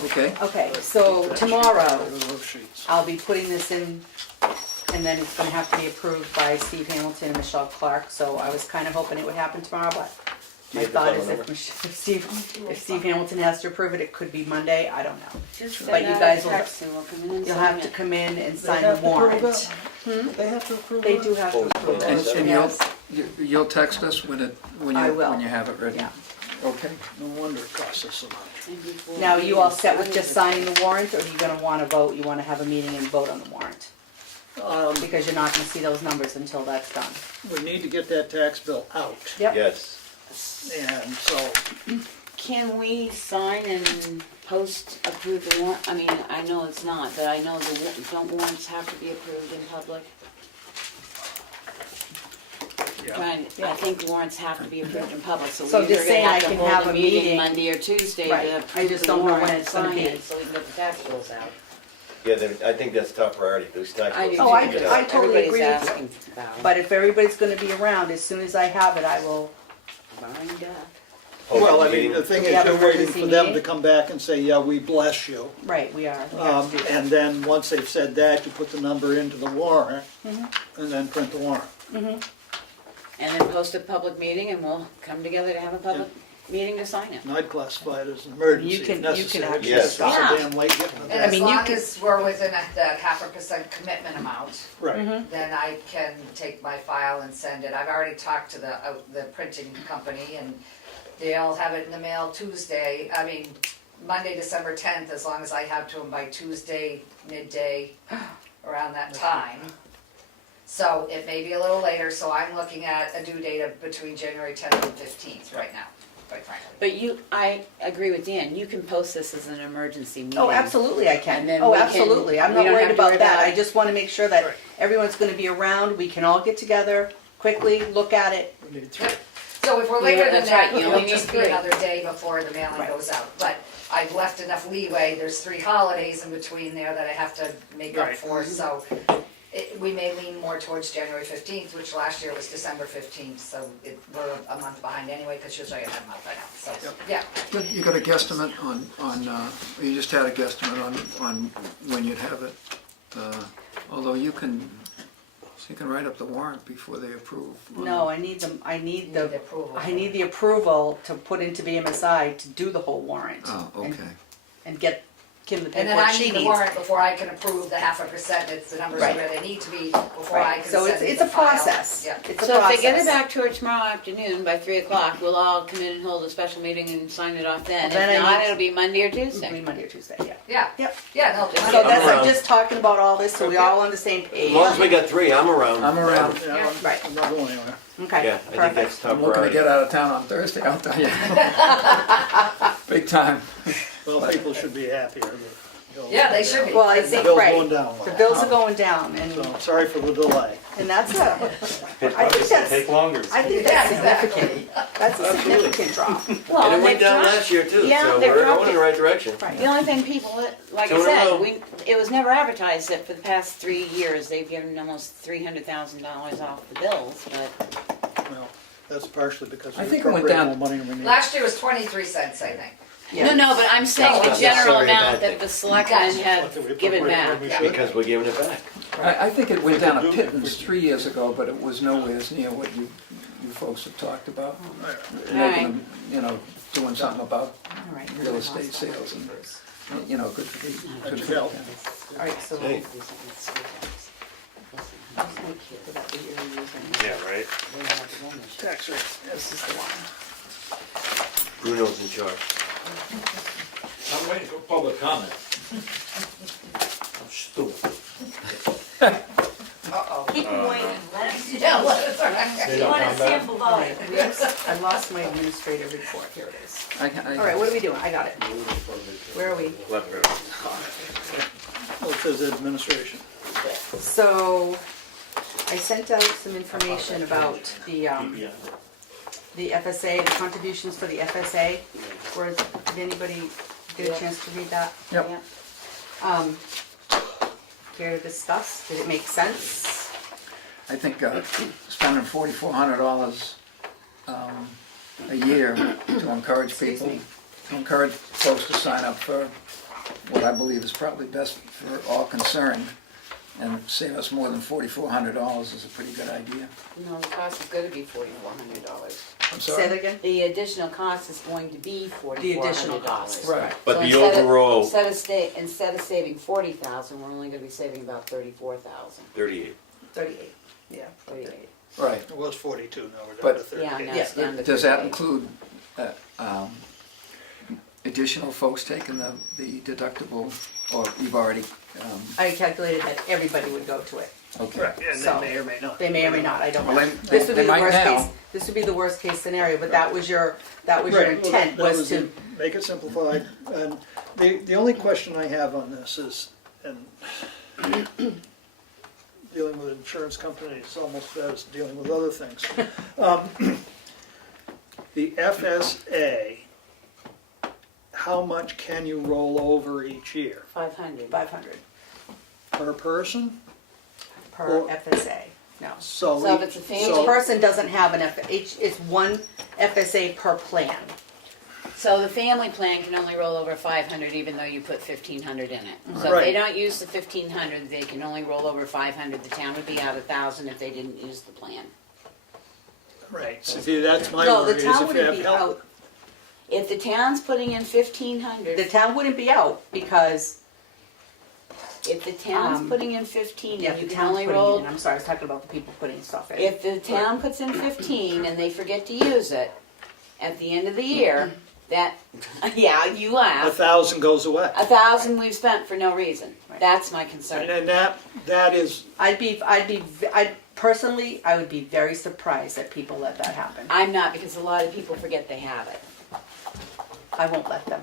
Okay, Okay, so tomorrow, Those sheets. I'll be putting this in, and then it's gonna have to be approved by Steve Hamilton and Michelle Clark, so I was kinda hoping it would happen tomorrow, but Do my you have the thought phone is number? if Steve Hamilton has to approve it, it could be Monday, I don't know. Just But send you out guys a will- text and we'll come in and You'll sign have to it. come in and They sign the have to approve warrant. it? They have to approve They it? do have to approve and, it, and yes. you'll text us when I will. you have it ready? Yeah. Okay. No wonder it costs us so much. And before Now, we you all even set with sign just it, signing the warrant, or are you gonna wanna vote, you wanna have a meeting and vote on the warrant? Because you're not gonna see those numbers until that's done. We need to get that tax bill out, Yep. Yes. and so, Can we sign and post approve the warrant? I mean, I know it's not, but I know don't warrants have to be approved in public? yeah. I think warrants have to be approved in public, so So we're just either saying gonna I have to can hold have a a meeting meeting. Monday or Tuesday Right. to I approve just the don't know when warrant and it's gonna sign be. it, so we can get the tax bills out. Yeah, I think that's top priority, those tax I bills. do Oh, I- too, because I totally everybody's agree with you. asking about it. But if everybody's gonna be around, as soon as I have it, I will, Barring death. Well, I mean, the thing Do is, we have you're an waiting emergency for them to meeting? come back and say, yeah, we bless you. right, we are. We have to do that. And then, once they've said that, you put the number into the warrant, and then print the warrant. And then post a public meeting and we'll come together to have a public meeting to sign it. And I'd classify it as an emergency You if can necessary. actually Yes. It's so Yeah. damn late getting it And done. as mean, you long can- as we're within that 0.5% commitment amount, Right, then I can take my file and send it. I've already talked to the printing company, and they'll have it in the mail Monday, December 10th, as long as I have to them by Tuesday, midday, around that time. So it may be a little later, so I'm looking at a due date of between January 10th and 15th right now, quite frankly. But I agree with Dan, you can post this as an emergency meeting. Oh, absolutely I can. And then Oh, we can- absolutely. I'm we not don't worried have to worry about that. about- I just wanna make sure that Right. everyone's gonna be around, we can all get together quickly, look at it. we need three. So if we're Yeah, later than that's that, right. You it'll only just need be 3. another day before the mailing Right. goes out. But I've left enough leeway, there's 3 holidays in between there that I have to make up Right. for, so we may lean more towards January 15th, which last year was December 15th, so we're a month behind anyway, because usually I have a month by now, so, yeah. You got a guesstimate you just had a guesstimate on when you'd have it, although you can write up the warrant before they approve. No, I need the Need the approval. I need the approval to put into BMSI to do the whole warrant. Oh, okay. And get Kim the And then paperwork I she need the needs. warrant before I can approve the 0.5%, it's the numbers Right. where they need to be before I Right, can so send it's the a file. process. Yeah. It's a So if they get it process. back to her tomorrow afternoon by 3 o'clock, we'll all come in and hold a special meeting and sign it off then. Well, then I If not, need- it'll be Monday or It'll Tuesday. be Monday or Tuesday, yeah. Yeah, Yep. yeah, no. So Monday- that's, I'm around. just talking about all this, so we all on the same As page. long as we got three, I'm around. I'm around. Yeah, Right. I'm not going anywhere. Okay, Yeah, I think perfect. that's top I'm looking to priority. get out of town on Thursday, I'll tell you. Big time. Well, people should be happier that. Yeah, they should be. Well, I The think, bill's right, going down. the bills are going down, So, and, sorry for the delay. and that's a, It I think that's, take longer. I think Yeah, that's significant. That's a significant drop. Well, And it they've went down dropped- last year too, Yeah, so they've we're dropped going in it. the right direction. Right. The only thing people, like Two I in a said, row. it was never advertised that for the past 3 years, they've given almost $300,000 off the bills, but Well, that's partially because I we think it went appropriate down- more money than we need. Last year was 23 cents, I think. No, no, but I'm saying That's the not general necessarily a amount bad that thing. the selectmen have given back. We should. Because we're giving it back. I think it went down a We could do- pittance 3 years ago, but it was nowhere near what you folks have talked about. Alright. You know, doing something about All right. real estate sales and, you know, good for the, good for the help. town. All right, so Hey. that what you're using. Yeah, right. Tax rate. This is the one. Bruno's in charge. I'm waiting for public comment. I'm stupid. Uh-oh. Keep them waiting, let us. Yeah, well, it's all right. They don't come back. All right, I lost my administrative report, here it is. All right, what are we doing? I got it. Where are we? Left road. Well, it says administration. So, I sent out some information about the FSA, the contributions for the FSA. Did anybody get a chance to read that? Yep. Care to discuss? Did it make sense? I think spending $4,400 a year to encourage Excuse people, me. to encourage folks to sign up for what I believe is probably best for all concerned, and save us more than $4,400 is a pretty good idea. No, the cost is gonna be $4,400. I'm Say sorry? that again? The additional cost is going to be $4,400. The additional cost. Right. But So the instead of- overall, Instead of saving 40,000, we're only gonna be saving about 34,000. 38. 38, yeah. 38. Right. It was 42, now we're down But- to 30. Yeah, now Yeah. it's down to Does that 38. include additional folks taking the deductible, or you've already, I calculated that everybody would go to it. okay. Right, and So- they may or may not. They may or may not, I don't know. Well, This would be they the might worst now. case, this would be the worst case scenario, but that was your Right, well, intent, that was to, it. Make it simplified, and the only question I have on this is, and dealing with an insurance company is almost as dealing with other things. The FSA, how much can you roll over each year? 500. 500 Per person? per Well- FSA, no. So if it's a family- Each person doesn't have an it's one FSA per plan. So the family plan can only roll over 500 even though you put 1,500 in it. So if Right. they don't use the 1,500, they can only roll over 500. The town would be out 1,000 if they didn't use the plan. Right, so see, that's my No, worry, the is town if you wouldn't have be help. out, If the town's putting in the 1,500, town wouldn't be out because, if the town's Um, putting in 15, yeah, and the you can town's only putting roll. in, I'm sorry, I was talking about the people putting stuff in. If the town puts in 15 and they forget to use it, at the end of the year, that, yeah, you laugh. 1,000 goes away. 1,000 we've spent for no reason. Right. That's my concern. And that is, Personally, I would be very surprised that people let that happen. I'm not, because a lot of people forget they have it. I won't let them.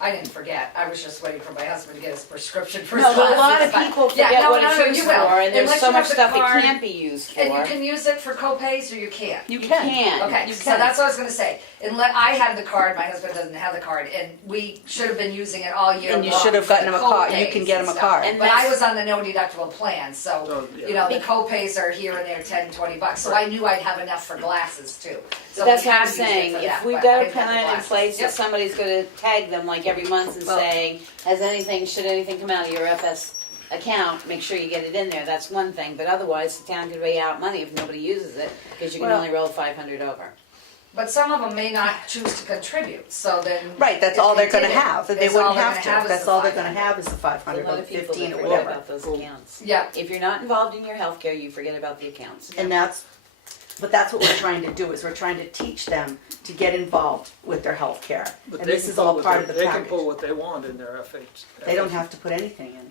I didn't forget, I was just waiting for my husband to get his prescription for his No, but a lot of glasses, but- people Yeah, forget no, what no, it's no, used you for, will. and there's Unless so you much have the stuff it card, can't be used for. And you can use it for co-pays or you can't? You You can. can. Okay, You so can. that's what I was gonna say. I had the card, my husband doesn't have the card, and we should have been using it all year long. And you should have for gotten the him a card. You co-pays can get and him a stuff. card. And But I that's- was on the no deductible plan, so, So, yeah. you know, the co-pays are here and there, 10, 20 bucks, so I knew I'd have enough for glasses too. So That's we what I'm have used it saying, for if that, we've but got I a had the plan in glasses. place that Yep. somebody's gonna tag them like every month and Well- saying, should anything come out of your FS account, make sure you get it in there, that's one thing, but otherwise, the town could pay out money if nobody uses it, because you can Well- only roll 500 over. But some of them may not choose to contribute, so then. Right, that's if all they they're gonna did, have, they that's all wouldn't they're have gonna to, is that's the all they're gonna 500. have is the There's 500 a lot or of people 15 that or forget whatever. about those accounts. Yeah, If you're not involved in your healthcare, you forget about the accounts. And that's what we're trying to do, is we're trying to teach them to get involved with their health care. But And they this can is put all what part they- of the They can put package. what they want in their FH. They don't have to put anything in,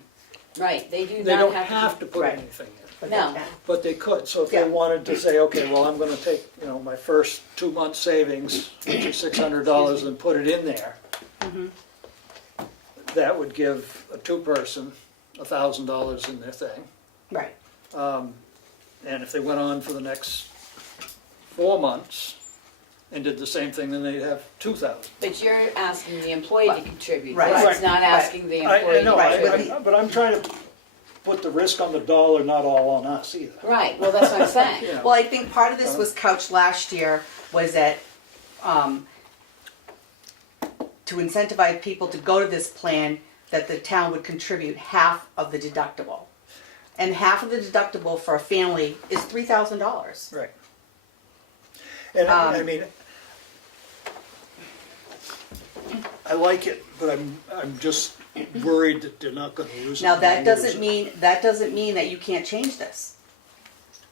Right, they do They not don't have to. have to put Right. anything in. but No. they can. But they could, so if Yeah. they wanted to say, okay, well, I'm gonna take, my first 2 months savings, which is $600, and put it in there. That would give a two-person $1,000 in their thing. Right, And if they went on for the next 4 months and did the same thing, then they'd have 2,000. But you're asking the employee to contribute, Right. it's not Right. asking the I employee to know, contribute. but I'm trying to put the risk on the dollar, not all on us either. Right, well, that's what I'm saying. You know. well, I think part of this was couched last year, was that, to incentivize people to go to this plan, that the town would contribute half of the deductible. And half of the deductible for a family is $3,000. Right. And I Um, mean, I like it, but I'm just worried that they're not gonna use it. Now, and that they'll use doesn't it. mean that you can't change this.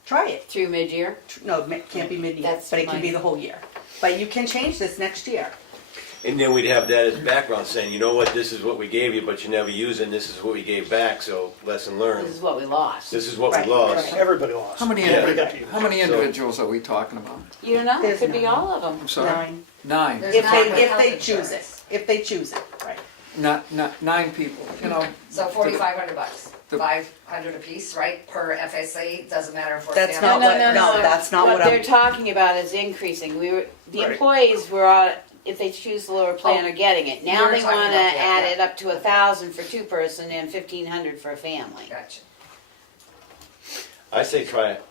Try it. Through mid-year? No, it can't be mid-year, That's but it can be my- the whole year. But you can change this next year. And then we'd have that as background saying, you know what, this is what we gave you, but you never use it, and this is what we gave back, so lesson learned. This is what we lost. This is what Right. we lost. Everybody lost. How many, Yeah. Everybody got to use it. how many individuals are we talking about? You don't know, it There's could be none. all of them. I'm sorry? 9. 9. There's If nine they, if health they choose it, insurance. if they choose it, right. Not 9 people, So $4,500, The- 500 apiece, right, per FSA, doesn't matter if we're. That's family. not what- no, that's not what I'm- they're talking about is increasing. The Right. employees were, if they choose the lower plan, are getting it. Now You're they talking wanna about that, add yeah. it up to 1,000 for two-person and 1,500 for a family. Gotcha. I say try it.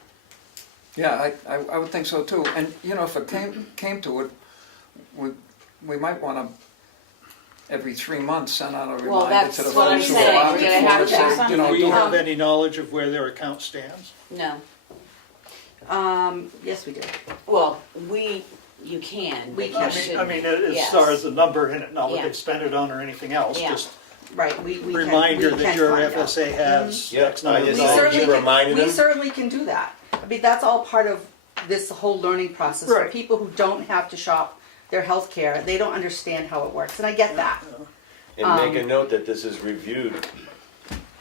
Yeah, I would think so too. And, if it came to it, we might want to, every 3 months, send out a Well, reminder that's to the what I'm folks who are saying. out We're there gonna have for to it, do say, something. Do we don't- have any knowledge of where their account stands? No. Yes, we do. Well, you can, We but can. you shouldn't. I mean, as Yes. far as the number in it, not what Yeah. they've spent it on or anything else, Yeah. just Right, we can. reminder we that can your find out. FSA has Yeah, X number I of just We Keep dollars. certainly, reminding we them. certainly can do that. I mean, that's all part of this whole learning process for Right. people who don't have to shop their health care. They don't understand how it works, and I get that. And make a note that this is reviewed,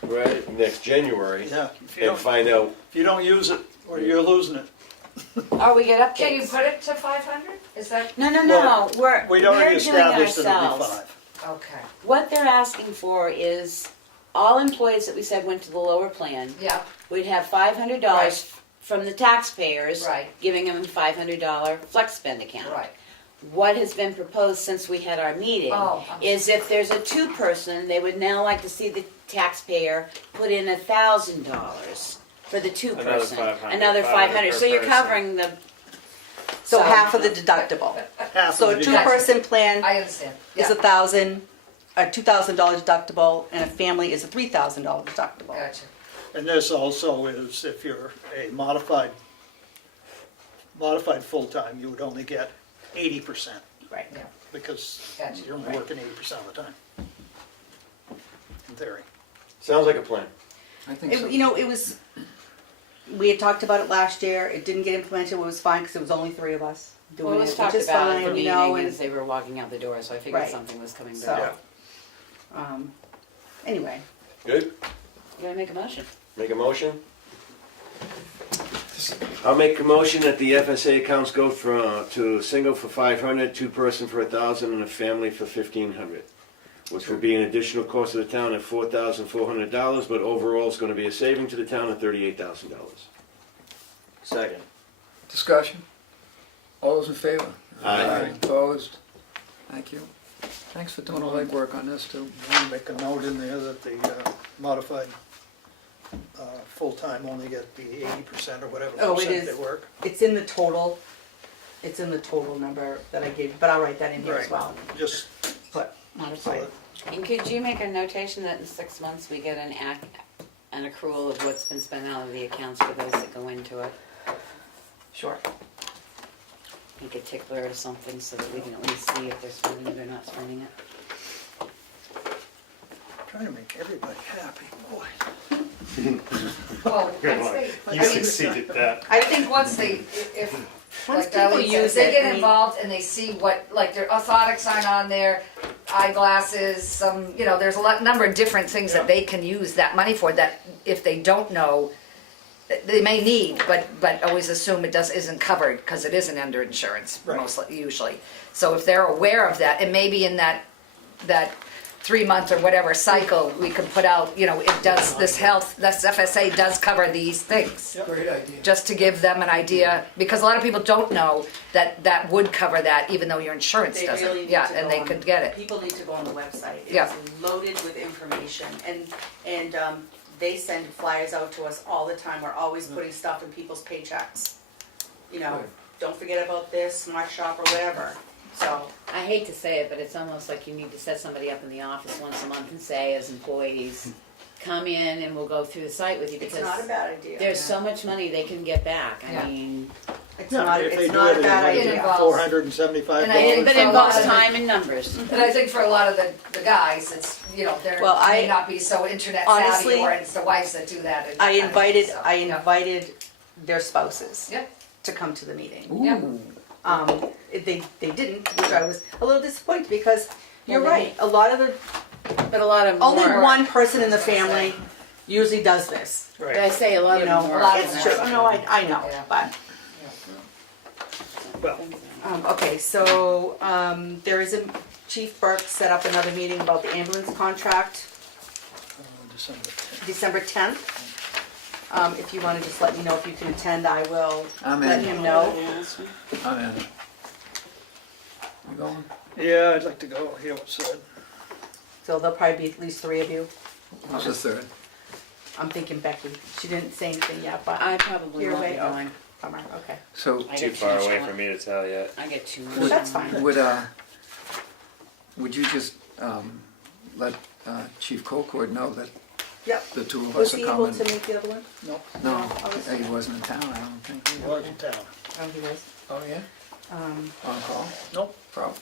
right, next January, Yeah, if you and don't, find out, if you don't use it, or you're losing it. Or we get updates. Can you put it to 500? Is that, No, Well, we're We'd already doing established that it'd be ourselves. 5. okay, What they're asking for is all employees that we said went to the lower plan yeah, would have $500 from the taxpayers, Right. giving them a $500 flex spend account. right. What has been proposed since we had our meeting Oh, is if there's a two-person, they would now like to see the taxpayer put in $1,000 for the two-person. Another 500. So you're covering the. So half of the deductible. Half So of a it. two-person plan I understand, is yeah, a $2,000 deductible, and a family is a $3,000 deductible. gotcha. And this also is, if you're a modified full-time, you would only get 80%, Right. Yeah. because Gotcha. you're only working 80% of the time. In theory. sounds like a plan. I think so. It was, we had talked about it last year. It didn't get implemented, it was fine, because it was only 3 of us Well, doing let's it, talk which is about it at the fine, meeting and as they were walking out the door, so I figured Right. something was coming So- back. anyway. Good? You gotta make a motion. Make a motion? I'll make a motion that the FSA accounts go to a single for 500, two-person for 1,000, and a family for 1,500, which will be an additional cost to the town of $4,400, but overall it's going to be a saving to the town of $38,000. Second. Discussion? All those in favor? Aye. Opposed? Thank you. Thanks for doing the legwork on this too. You want to make a note in there that the modified full-time only get the 80% or whatever Oh, it percent they is. work. It's in the total number that I gave, but I'll write that in here as Right. well. Just Put so modified. that And could you make a notation that in 6 months we get an accrual of what's been spent out of the accounts for those that go into it? Sure. make a tickler or something so that we can at least see if they're spending it or not spending it. Trying to make everybody happy, boy. Well, once they, You succeeded that. I think once they, if, Once like people Darlene said, use if they it, I get mean- involved and they see what, like their orthotics aren't on there, eyeglasses, some, you know, there's a number of different things that they can use that money for that if they don't know, they may need, but always assume isn't covered because it isn't under insurance, Right. mostly, usually. So if they're aware of that, and maybe in that 3-month or whatever cycle, we could put out, you know, it does, this FSA does cover these things. Great idea. Just to give them an idea, because a lot of people don't know that would cover that, even though your insurance They doesn't. really need Yeah, to and go they on- could get it. People need to go on the website. Yeah. It's loaded with information, and they send flyers out to us all the time. We're always putting stuff in people's paychecks. You know, Good. don't forget about this, Smart Shop or whatever. So, I hate to say it, but it's almost like you need to set somebody up in the office once a month and say, as employees, come in and we'll go through the site with you it's because not a bad idea. there's so much money they can get back. Yeah. I mean, It's Yeah, not, if they it's do not it a bad It idea. involves- $475. And I- but For a it lot involves of the- time and numbers. But I think for a lot of the guys, it's, you know, they're, Well, may I- not be so internet savvy, honestly, or it's the wives that do that. and I that kind of stuff. invited their spouses Yeah. to come to the meeting. Ooh, They didn't, which I was a little disappointed because you're Well, right. A lot of the But a lot of them only weren't. one person in the family usually does this. But I say a lot You of know, them a weren't. lot of it's true. No, I know, Yeah. but Well, okay. So there is a Chief Burke set up another meeting about the ambulance contract, December 10th. December 10th. If you want to just let me know if you can attend, I will I'm let in. him know. Yeah, that's right. I'm in. You going? Yeah, I'd like to go hear what's said. So there'll probably be at least 3 of you. Who's the third? I'm thinking Becky. She didn't say anything yet, but I probably Your won't be way, oh. going. bummer. Okay. So I Too get far much away going. for me to tell yet. I get too much. Well, that's fine. would you just let Chief Colcord know that Yep. the two of Was us are he able coming? to make the other one? No, No, I was- he wasn't in town, I don't think. he was in town. Oh, he was. Oh, yeah? Um, On call? Nope. Probably.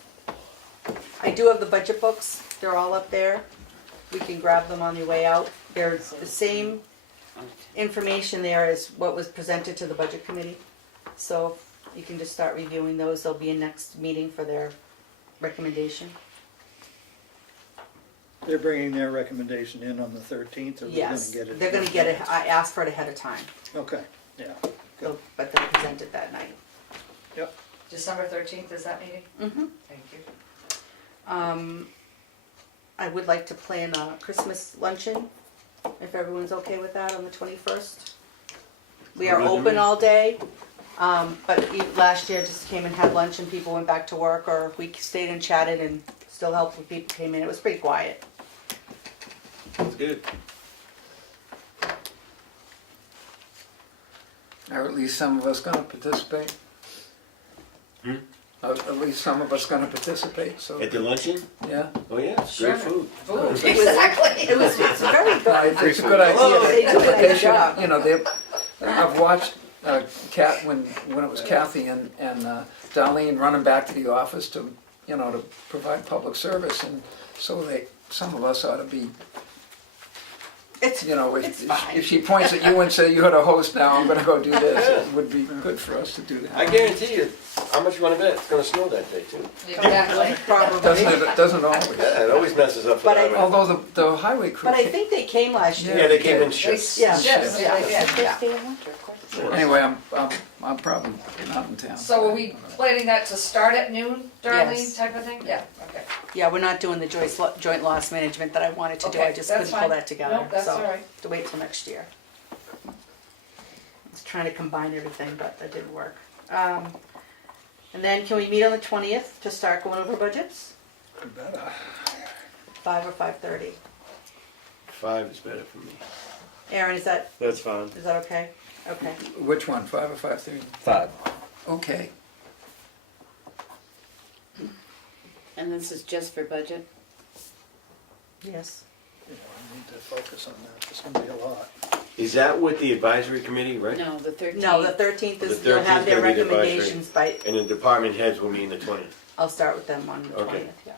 I do have the budget books. They're all up there. We can grab them on your way out. There's the same information there as what was presented to the budget committee. So you can just start reviewing those. There'll be a next meeting for their recommendation. They're bringing their recommendation in on the 13th, or they're Yes, gonna get it? they're gonna get it. I asked for it ahead of time, Okay, yeah, but they'll present it that night. yep. December 13th is that meeting? Mm-hmm. Thank you. I would like to plan a Christmas luncheon, if everyone's okay with that, on the 21st. We are Good to open me. all day, but last year just came and had lunch and people went back to work, or we stayed and chatted and still helped when people came in. It was pretty quiet. That's good. Are at least some of us gonna participate? Hmm? At least some of us gonna participate, so, At the luncheon? yeah. Oh, yeah, it's great food. Exactly. It's very good. It's a good idea. They do a But they nice should, job. you know, I've watched Kat, when it was Kathy and Darlene running back to the office to, you know, to provide public service, and so some of us ought to be, It's, you know, It's fine. if she points at you and say, you're the host now, I'm gonna go do this, it would be good for us to do I that. guarantee you, how much you wanna bet? It's gonna snow that day too. Exactly. probably. Doesn't always. Yeah, it always messes up for But I- that. Although the highway crew. But I think they came last year. Yeah, they came in shifts. Yeah. Yes, yeah, yeah. First day of winter, of course. Anyway, I'm probably not in town. So are we planning that to start at noon, Darlene, Yes. type of thing? Yeah, okay. Yeah, we're not doing the joint loss management that I wanted to do. I Okay, just that's couldn't pull fine. that together. Nope, that's So, all right. to wait till next year. I was trying to combine everything, but that didn't work. And then can we meet on the 20th to start going over budgets? You better. 5 or 5:30? 5 is better for me. Aaron, is that That's fine. okay? Okay. Which one, 5 or 5:30? 5. Okay. And this is just for budget? Yes. You know, I need to focus on that, there's gonna be a lot. Is that with the advisory committee, right? No, the 13th. No, the 13th is, The they'll have 13th their gonna be the advisory. recommendations by, And the department heads will meet on the 20th. I'll start with them on the Okay. 20th, yeah.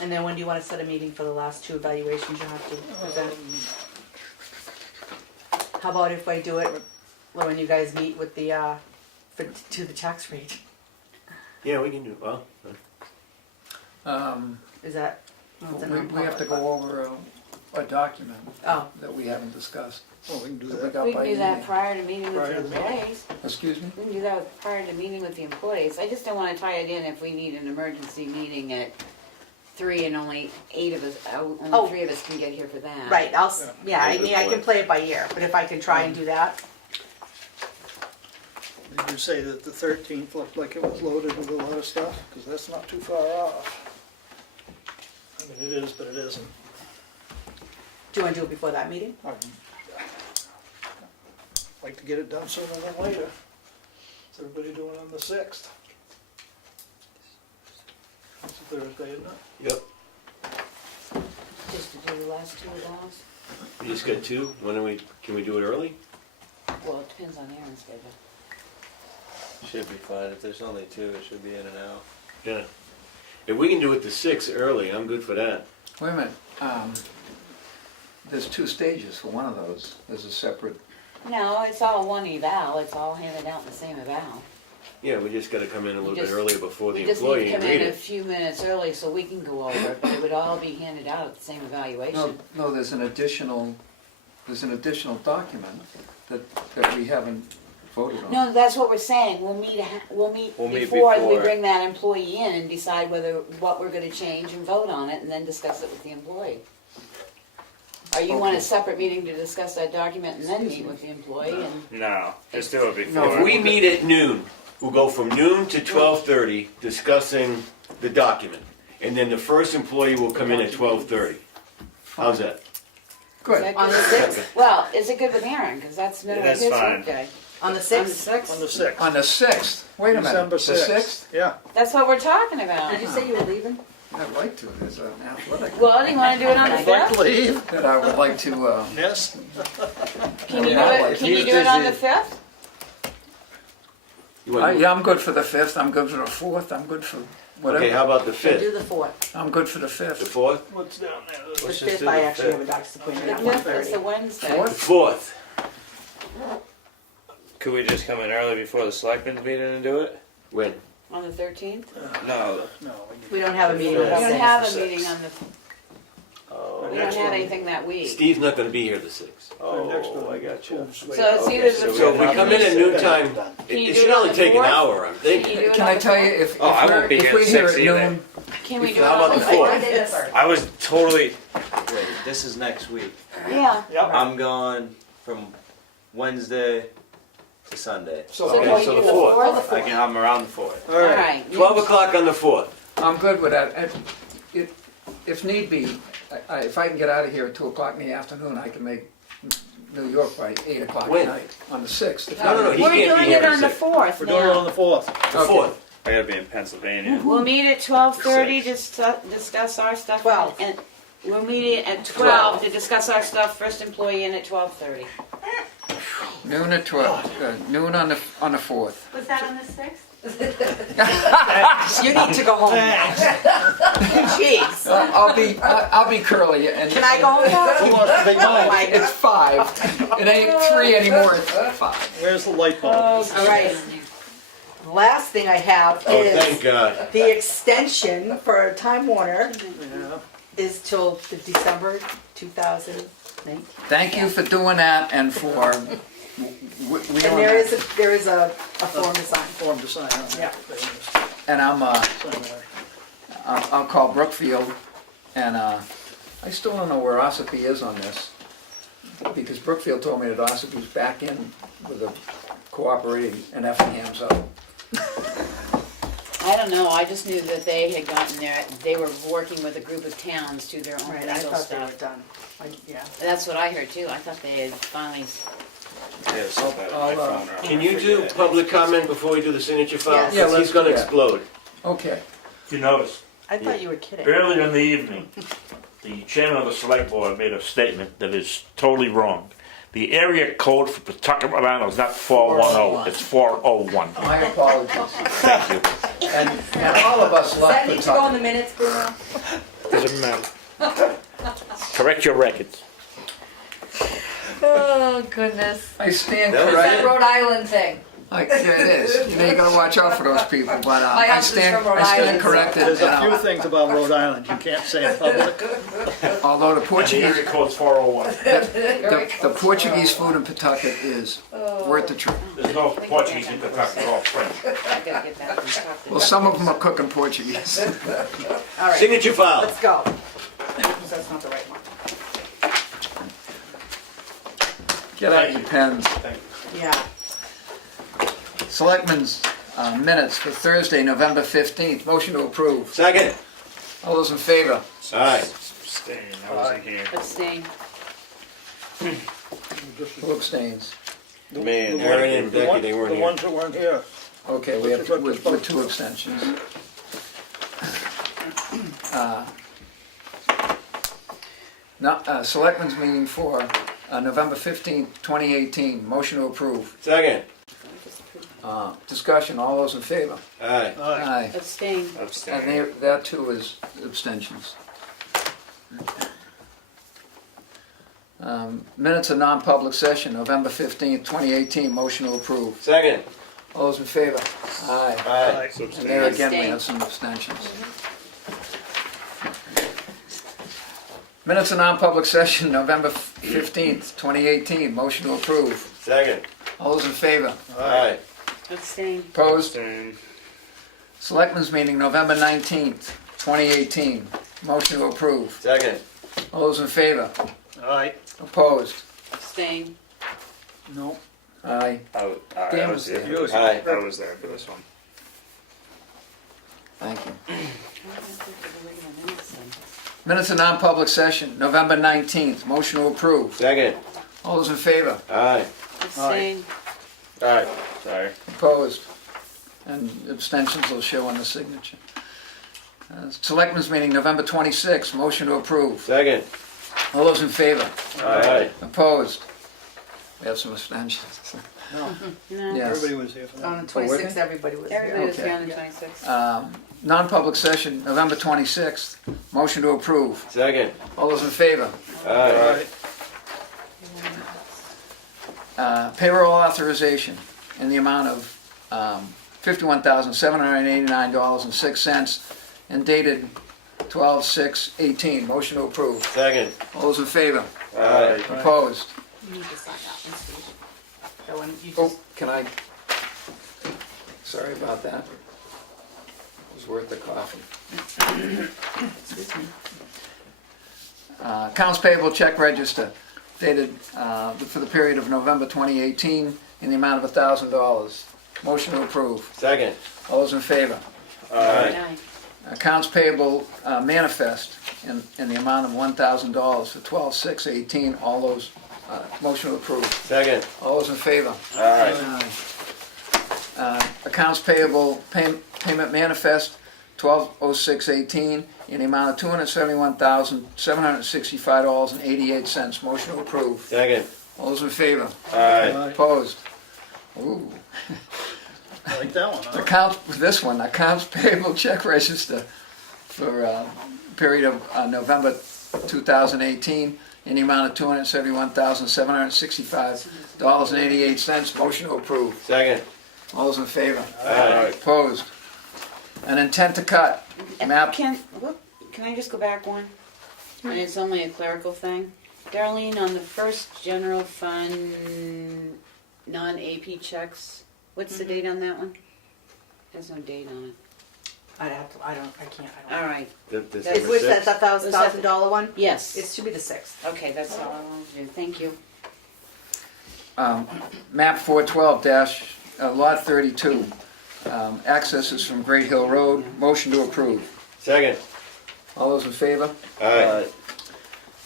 And then when do you wanna set a meeting for the last 2 evaluations you have to present? How about if I do it when you guys meet with the, to the tax rate? Yeah, we can do, well, Is that? well, it's a We have to non-public, go over a document Oh. that we haven't discussed. Well, we can do that we that. got We by can do that email. prior to meeting with Prior the to the meeting. employees. Excuse me? We can do that prior to meeting with the employees. I just don't wanna tie it in if we need an emergency meeting at 3 and only 8 of us, Oh. only 3 of us can get here for that. Right, yeah, I Yeah, mean, I good can point. play it by ear, but if I can try and do that, Did you say that the 13th looked like it was loaded with a lot of stuff? Because that's not too far off. I mean, it is, but it isn't. do you wanna do it before that meeting? I'd like to get it done sooner than later. What's everybody doing on the 6th? It's a Thursday, isn't it? yep. Just to do the last 2 of those? We just got 2. Can we do it early? Well, it depends on Aaron's schedule. Should be fine. If there's only 2, it should be in and out. Yeah. If we can do it to 6 early, I'm good for that. Wait a minute, there's 2 stages for one of those. There's a separate, No, it's all one eval, it's all handed out in the same eval. Yeah, we just gotta come in a little bit just- earlier before the We just need employee to and come read in a it. few minutes early so we can go over it, but it would all be handed out at the same no, evaluation. no, there's an additional document that we haven't voted on. No, that's what we're saying, we'll meet We'll meet before we before. bring that employee in and decide what we're gonna change and vote on it, and then discuss it with the employee. Or you want a Okay. separate meeting to discuss that document and then meet with the employee and? No, just do it before. No, If we meet at noon, we'll go from noon to 12:30 discussing the document. And then the first employee will come in at 12:30. How's that? Is Good. that On the good? 6th? Well, is it good with Aaron, cause that's middle of That's his fine. workday. On the On the 6th? 6th? On the 6th. On the 6th, wait a minute, December the 6th. 6th? Yeah. That's what we're talking about. Did you say you were leaving? I'd like to, there's an athletic Well, do you wanna do it on the I'd like to 5th? leave. that I would like to, Yes. Can you do Yeah, it, like can you he's do it on the busy. 5th? You want- yeah, I'm good for the 5th, I'm good for the 4th, I'm good for Okay, whatever. how about the Do 5th? the 4th. I'm good for the The 5th. 4th? What's down there? The Let's just 5th, do I the actually 5th. have a doctor's appointment The at 5th is 1:30. the Wednesday. 4th? 4th. Could we just come in early before the selectmen's meeting and do it? When? On the 13th? No. No, We don't have a meeting We on the don't 6th. have a 6th. meeting on the, Oh. we don't have anything that week. Steve's not gonna be here the 6th. Oh, I got you. So it's either the. So if we come in at noon time, Can you it do should it on only the take an 4th? hour, I'm Can you thinking. do it Can on I the tell 4th? you, if Oh, I won't be if here we're at here 6 at either. noon, Can we do it How about on the the 4th? 4th? I was totally. Wait, this is next week. Yeah. I'm gone from Wednesday to Sunday. so So Okay, can we so do the the 4th. 4th? I'm around the 4th. All right. Alright. 12 o'clock on the 4th. I'm good with that. If need be, if I can get out of here at 2 o'clock in the afternoon, I can make New York by 8 o'clock at When? night, on the 6th. No, he We're can't be doing here it on on the the 6th. 4th We're doing it on now. the 4th. The 4th. I gotta be in Pennsylvania. We'll meet at 12:30 to discuss our stuff. 12. And we'll meet at 12 to discuss our stuff, first employee in at 12:30. Noon at 12, noon on the 4th. Was that on the 6th? You need to go home now. Jeez. I'll be curly and. Can I go home now? Who wants to take Oh mine? my It's God. 5. It ain't 3 anymore, it's 5. Where's the light bulb? All right. Last thing I have Oh, thank is God. the extension for Time Warner Yeah. is till the December 2019. Thank you for doing that and for, we And don't there have- is a form to sign. Form to sign on. Yeah. and Sign I'll call Brookfield, and I still don't know where Ossipee is on this, because Brookfield told me that Ossapee's back in with a cooperating and Effingham's out. I don't know, I just knew that they had gotten there, they were working with a group of towns to their own Right, I legal thought they were stuff. done. Yeah. That's what I heard too, I thought they had finally, Yeah, so bad on my I'll, phone. Can you do public comment before we do the signature file? Yes. Yeah, Because let's he's gonna do that. explode. Okay, You notice, I thought you were kidding. Earlier in the evening, the chairman of the select board made a statement that is totally wrong. The area code for Pawtucket, Rhode Island is not 410, it's 401. My apologies. Thank you. And all of us Does that left need to go in the Pawtucket. minutes, Bruno? Doesn't matter. Correct your records. Oh, goodness. I stand That was That corrected. Rhode Island thing. There it is. You know, you gotta watch out for those people, but My I husband's stand, from Rhode I stand Island, so- corrected. There's a and, few things about Rhode Island you can't say in public. Although the And the Portuguese, area code's 401. the Portuguese food in Pawtucket is worth the trip. There's no Portuguese in Pawtucket, it's all French. I gotta get back and talk to Well, some of them are cooking Portuguese. All right, Signature file. let's go. That's not the right one. Get out your pens. Yeah. Selectmen's minutes for Thursday, November 15th. Motion to approve. Second. All those in favor? Aye. Staying, I wasn't here. abstain. Who abstains? Man, Aaron and Becky, they weren't The here. ones that weren't here. Okay, we have with two abstentions. Selectmen's meeting for November 15th, 2018. Motion to approve. Second. Discussion, all those in favor? Aye. Aye. Abstain. And that too is abstentions. Minutes of non-public session, November 15th, 2018. Motion to approve. Second. All those in favor? Aye. Aye. And there again, we Abstain. have some abstentions. Minutes of non-public session, November 15th, 2018. Motion to approve. Second. All those in favor? Aye. Abstain. Opposed? Selectmen's meeting, November 19th, 2018. Motion to approve. Second. All those in favor? Aye. Opposed? Abstain. No. Aye. Dan was there. You was- Aye. I was there for this one. Thank you. Minutes of non-public session, November 19th. Motion to approve. Second. All those in favor? Aye. Abstain. Aye. Sorry. Opposed? And abstentions will show on the signature. Selectmen's meeting, November 26th. Motion to approve. Second. All those in favor? Aye. Opposed? We have some abstentions. No. No. Yes. Everybody was here for that. On the 26th, everybody was Everybody here. was Okay. here on the 26th. Non-public session, November 26th. Motion to approve. Second. All those in favor? Aye. Payroll authorization in the amount of $51,789.06 and dated 12/6/18. Motion to approve. Second. All those in favor? Aye. Opposed? You need to sign that one, Steve. That one, you Oh, just, can I? Sorry about that. It was worth the coffee. Accounts payable check register dated for the period of November 2018 in the amount of $1,000. Motion to approve. Second. All those in favor? Aye. Aye. Accounts payable manifest in the amount of $1,000 for 12/6/18. All those, motion to approve. Second. All those in favor? Aye. Accounts payable payment manifest 12/06/18 in the amount of $271,765.88. Motion to approve. Second. All those in favor? Aye. Aye. Opposed? Ooh. I like that one, huh? Accounts payable check register for period of November 2018 in the amount of $271,765.88. Motion to approve. Second. All those in favor? Aye. Opposed? An intent to cut. Map. Can I just go back one? And it's only a clerical thing. Darlene, on the first general fund non-AP checks, what's the date on that one? There's no date on it. I'd have to, I can't. All right, Is which, that's a $1,000 one? yes. It should be the 6th. Okay, that's all I wanted to do. Thank you. Map 412 lot 32. Access is from Great Hill Road. Motion to approve. Second. All those in favor? Aye.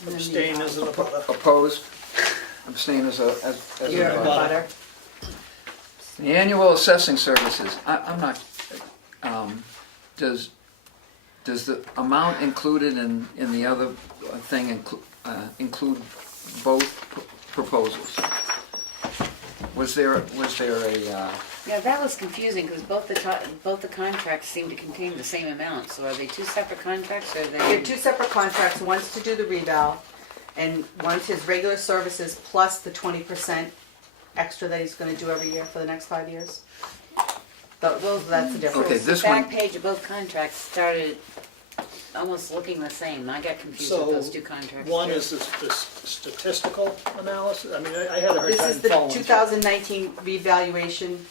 Abstain as a butter. Opposed? Abstain as a You're a butter. The annual assessing services, I'm not, does does the amount included in the other thing include both proposals? Was there a, Yeah, that was confusing, because both the contracts seem to contain the same amount, so are they two separate contracts, or are they? They're two separate contracts, one's to do the reval, and one's his regular services plus the 20% extra that he's gonna do every year for the next 5 years. That's the difference. Okay, The this back one- page of both contracts started almost looking the same. I got confused So, with those two contracts. one too. is the statistical analysis, I mean, I had a hard This time is the following. 2019 revaluation,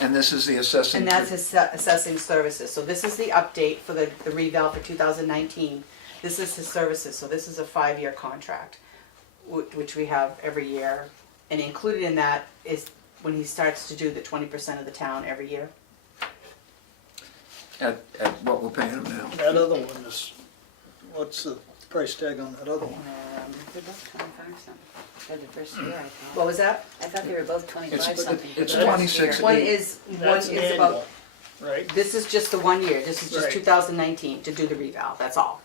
and this is the assessing? and that's his assessing services. So this is the update for the reval for 2019. This is his services, so this is a 5-year contract, which we have every year. And included in that is when he starts to do the 20% of the town every year. At what we're paying him now? That other one is, what's the price tag on that other one? They're both 25 something for the first year, I thought. What was that? I thought they were both 25 It's- something. for it's the first 26. year. One Eight. is That's about, annual, right? this is just the 1 year, this is just Right. 2019 to do the reval, that's all.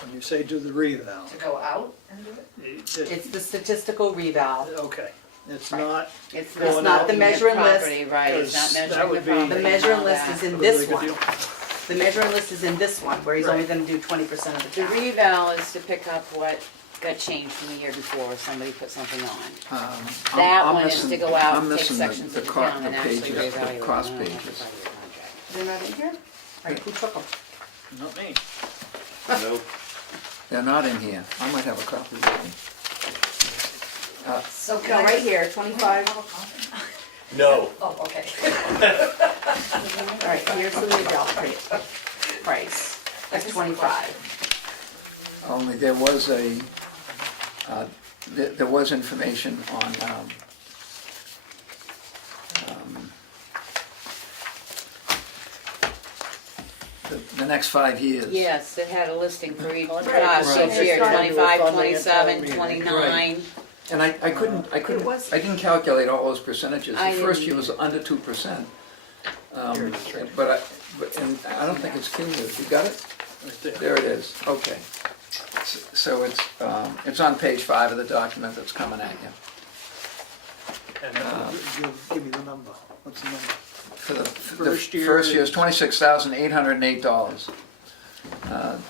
When you say do the reval, To go out and do it? It's the statistical reval. okay, it's not, It's Going not out the and measuring the list. property, Right, it's not because that measuring the would be- property. The and measuring all list that. is in a this really good one. deal. The measuring list is in this one, where he's only Right. gonna do 20% of the The town. reval is to pick up what got changed from the year before, somebody put something on. I'm- That I'm one is missing- to go out I'm and take missing sections the of the co- town and actually pages, reevaluate the cost them on a pages. 5-year contract. They're not in here? Alright, who took them? Not me. Nope. They're not in here. I might have a copy of them. So No, right here, 25. No. Oh, okay. Alright, here's the reval price, that's 25. Only there was there was information on, the next 5 years. Yes, it had a listing for each Right. cost Right. each year, Right. 25, Funding at 27, town meeting. 29. And I couldn't, I didn't calculate all those percentages. I The first didn't year was under 2%. But and I don't think it's cumulative. You got it? Right there. There it is, okay. So it's on page 5 of the document that's coming at you. And give me the number, what's the number? For the First year first year is is- $26,808.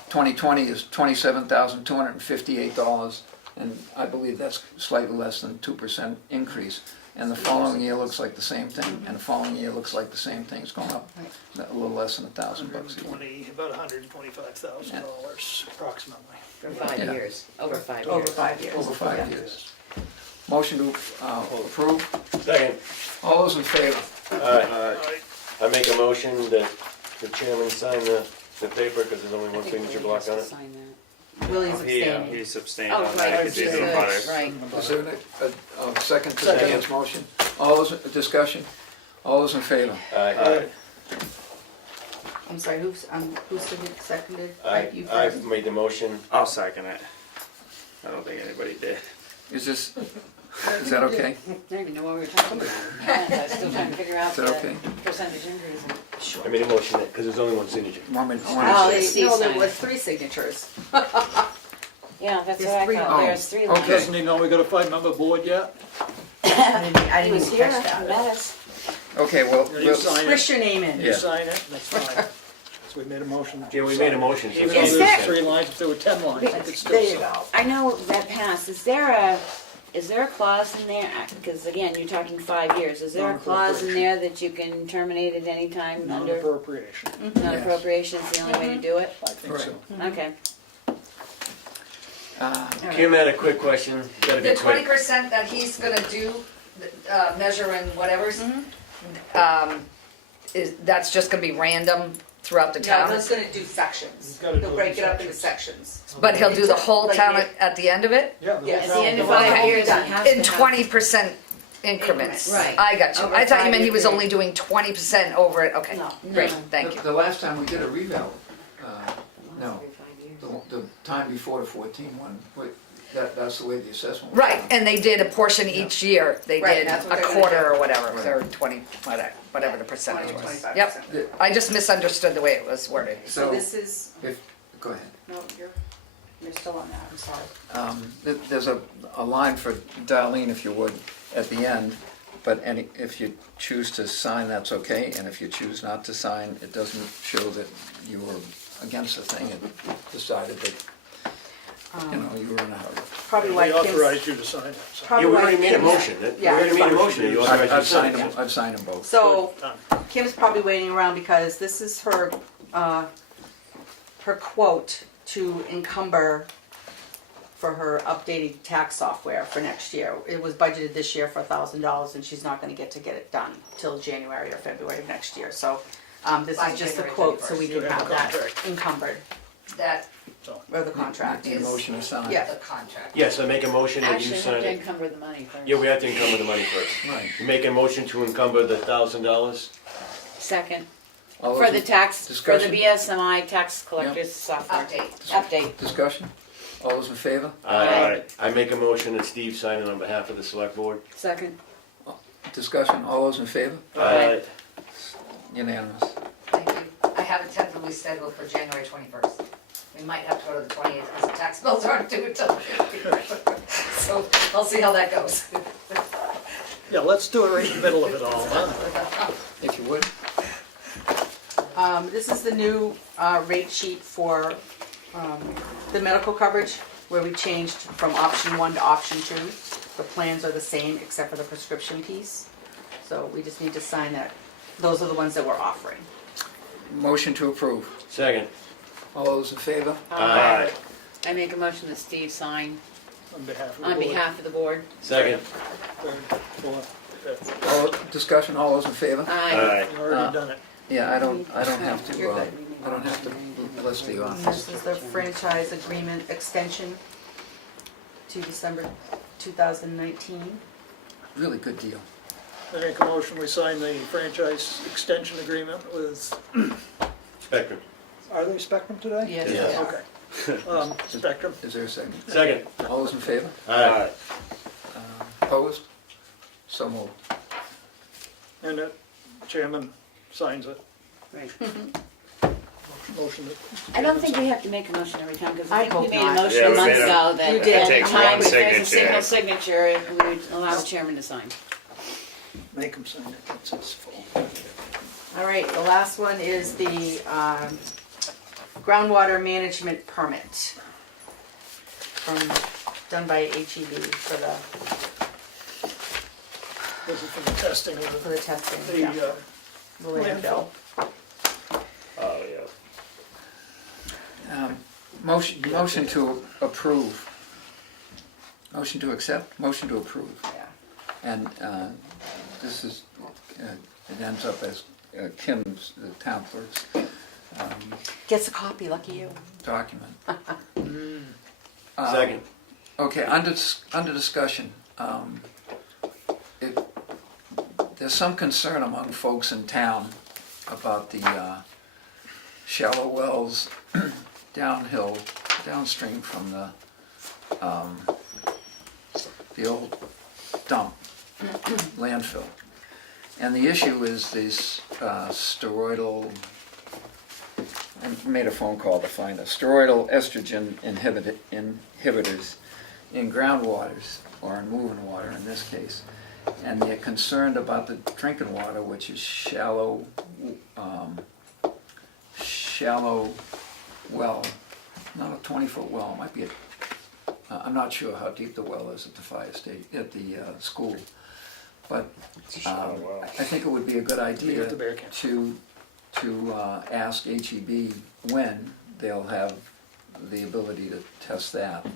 2020 is $27,258, and I believe that's slightly less than 2% increase. And the following year looks like the same thing, and the following year looks like the same thing. It's going up a little less than $1,000 a year. About $125,000 approximately. For 5 Yeah. years, over 5 years. Over 5 years. Over 5 years. Motion to approve. Second. All those in favor? Alright, I make a motion that the chairman sign the paper, because there's only I one think signature Willie block has on to it. sign that. Willie's abstaining. He's abstained Oh, on right, that, because he's because in it's- butters. right. Is there a second to Dan's motion? All those, discussion? All those in favor? Aye. I'm sorry, who's seconded? You I first. made the motion. I'll second it. I don't think anybody did. Is that okay? I don't even know what we were talking about. I'm still trying to figure out Is that okay? the percentage increase. I made a motion, because there's only one signature. Want me- Oh, want to- Steve no, there signed was it. 3 signatures. Yeah, that's There's what I 3 thought, on it. there's 3 Oh, lines. okay. Doesn't he know we got a 5-member board yet? I He didn't was even here, catch met that. us. Okay, well, Yeah, you we'll- sign Squish it, your name in. you sign it, that's fine. So we made a motion. Yeah, we made a motion. so Even it's though Is there's that- 3 lines, if there were 10 lines, I could still There you sign. go. I know that passed, is there a clause in there, because again, you're talking 5 years, is there a clause in there that you can terminate at any time under? Non-appropriation, Non-appropriation is the only way to do it? I think so. Okay. Kim had a quick question, gotta be The quick. 20% that he's gonna do, measuring whatever's, that's just gonna be random throughout the No, town? he's gonna do sections. He's gotta do He'll break it up into sections. sections. But he'll do the whole Like town it- at the end of it? Yeah. Yes. At the end of Okay. 5 years, it has to In have- 20% increments? Right. I got you. Over I thought you meant 5-year he was period. only doing 20% over it, okay. No. Great, No. thank you. The last time we did a reval, no, Every 5 years. the time before the 14 one, That's the way the assessment was Right, done. and they did a portion each year, they Right, did that's what a they're gonna quarter do. or whatever, Right. or 20, whatever the percentage 20, was. 25%. Yep, I just misunderstood the way it was worded. So this is, Go ahead. no, you're still on that, I'm sorry. There's a line for Darlene, if you would, at the end, but if you choose to sign, that's okay, and if you choose not to sign, it doesn't show that you were against the thing and decided that, you know, you were in a hurry. Probably We why Kim's, authorized you to sign it. so. probably Yeah, we why already made a Kim's- motion. We Yeah. already made a motion. You authorized you to I've sign signed it. them, I've signed them both. So Done. Kim's probably waiting around because this is her, her quote to encumber for her updated tax software for next year. It was budgeted this year for $1,000 and she's not gonna get it done till January or February of next year. So, this By is just a January quote so we 21st. can have that encumbered, That or the contract. Need a motion to sign. Yeah. the contract. Yes, I make a motion that you Actually, we have sign to it. encumber the money first. Yeah, we have to encumber the money first. Right. You make a motion to encumber the $1,000? Second, All for those the in- tax, for the discussion? BSMI tax collectors software. Update. Discussion? All those in favor? Aye. I make a motion that Steve sign it on behalf of the select board. Second. Discussion, all those in favor? Aye. Unanimous. Thank you. I have it tentatively scheduled for January 21st. We might have to go to the 28th because the tax bills aren't due until the 15th. So I'll see how that goes. Yeah, let's do it right in the middle of it all, huh? If you would. This is the new rate sheet for the medical coverage, where we changed from option 1 to option 2. The plans are the same except for the prescription piece. So we just need to sign that. Those are the ones that we're offering. Motion to approve. Second. All those in favor? Aye. I make a motion that Steve sign On behalf of the on board. behalf of the board. Second. Third, fourth, fifth. All, discussion, all those in favor? Aye. You've already done it. Yeah, I don't have to, You're good. I don't have to list the And office. this is the franchise agreement extension to December 2019. Really good deal. I make a motion, we sign the franchise extension agreement with, Spectrum. are they Spectrum today? Yes. Yeah. Okay. Spectrum. Is there a second? Second. All those in favor? Aye. Opposed? So moved. And the chairman signs it. Right. Motion that. I don't think we have to make a motion every time, because I I think we hope made a not. motion Yeah, a we month made a- ago that You did. at Takes time, one if there's a signature. single signature, we would allow the chairman to sign. Make them sign it, that's his fault. All right, the last one is the groundwater management permit done by HEB for This is for the testing the of testing, the, yeah, the, the landfill. Oh, yeah. Motion to approve. Motion to accept, motion to approve. Yeah. And this is, it ends up as Kim's, the town clerk's Gets a copy, lucky you. document. Second. Okay, under discussion, there's some concern among folks in town about the shallow wells downhill, downstream from the old dump landfill. And the issue is these steroidal, I made a phone call to find a steroidal estrogen inhibitors in groundwaters, or in moving water in this case. And they're concerned about the drinking water, which is shallow well, not a 20-foot well, it might be I'm not sure how deep the well is at the fire station, at the school. But I think it would be a good idea Leave the bear can. to ask HEB when they'll have the ability to test that.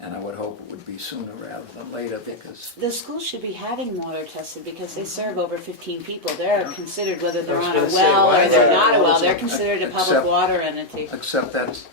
And I would hope it would be sooner rather than later, because The school should be having water tested because they serve over 15 people. They're considered, whether they're I was on a gonna say, well why or is they're that? not a well, they're Except- considered a public water entity. except that's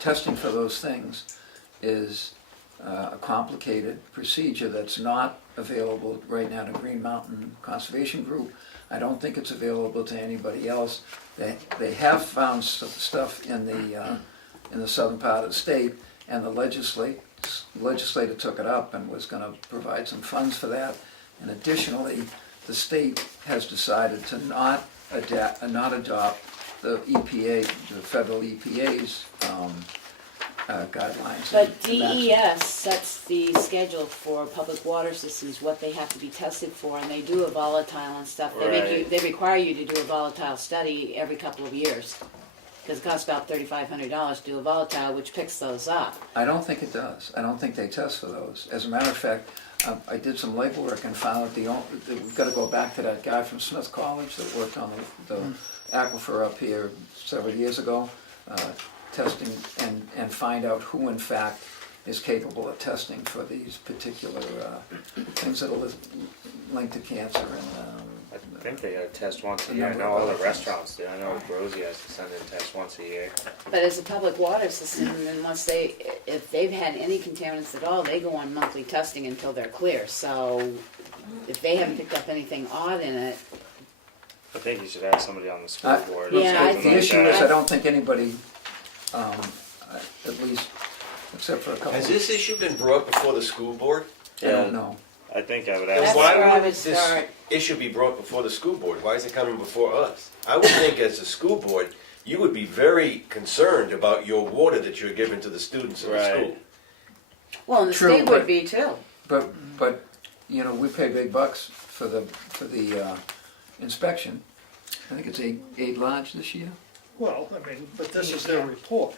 testing for those things is a complicated procedure that's not available right now to Green Mountain Conservation Group. I don't think it's available to anybody else. They have found stuff in the southern part of the state, and the legislator took it up and was gonna provide some funds for that. And additionally, the state has decided to not adopt the EPA, the federal EPA's guidelines. But DES sets the schedule for public water systems, what they have to be tested for, and they do a volatile and stuff. They make you, Right. they require you to do a volatile study every couple of years. Because it costs about $3,500 to do a volatile, which picks those up. I don't think it does. I don't think they test for those. As a matter of fact, I did some legwork and found that we've got to go back to that guy from Smith College that worked on the aquifer up here several years ago, testing and find out who in fact is capable of testing for these particular things that are linked to cancer and. I think they test once a year. I know all the restaurants do. I know Rosie has to send in tests once a year. But as a public water system, if they've had any contaminants at all, they go on monthly testing until they're clear. So if they haven't picked up anything odd in it, I think you should have somebody on the school board. Yeah, I The think issue is, that- I don't think anybody, at least, except for a couple. Has this issue been brought before the school board? I don't know. I think I would That's ask. Why where I would would this start. issue be brought before the school board? Why is it coming before us? I would think as a school board, you would be very concerned about your water that you're giving to the students in the Right. school. well, and the True, state but- would be too. But, you know, we pay big bucks for the inspection. I think it's eight large this year. Well, I mean, but this is their report,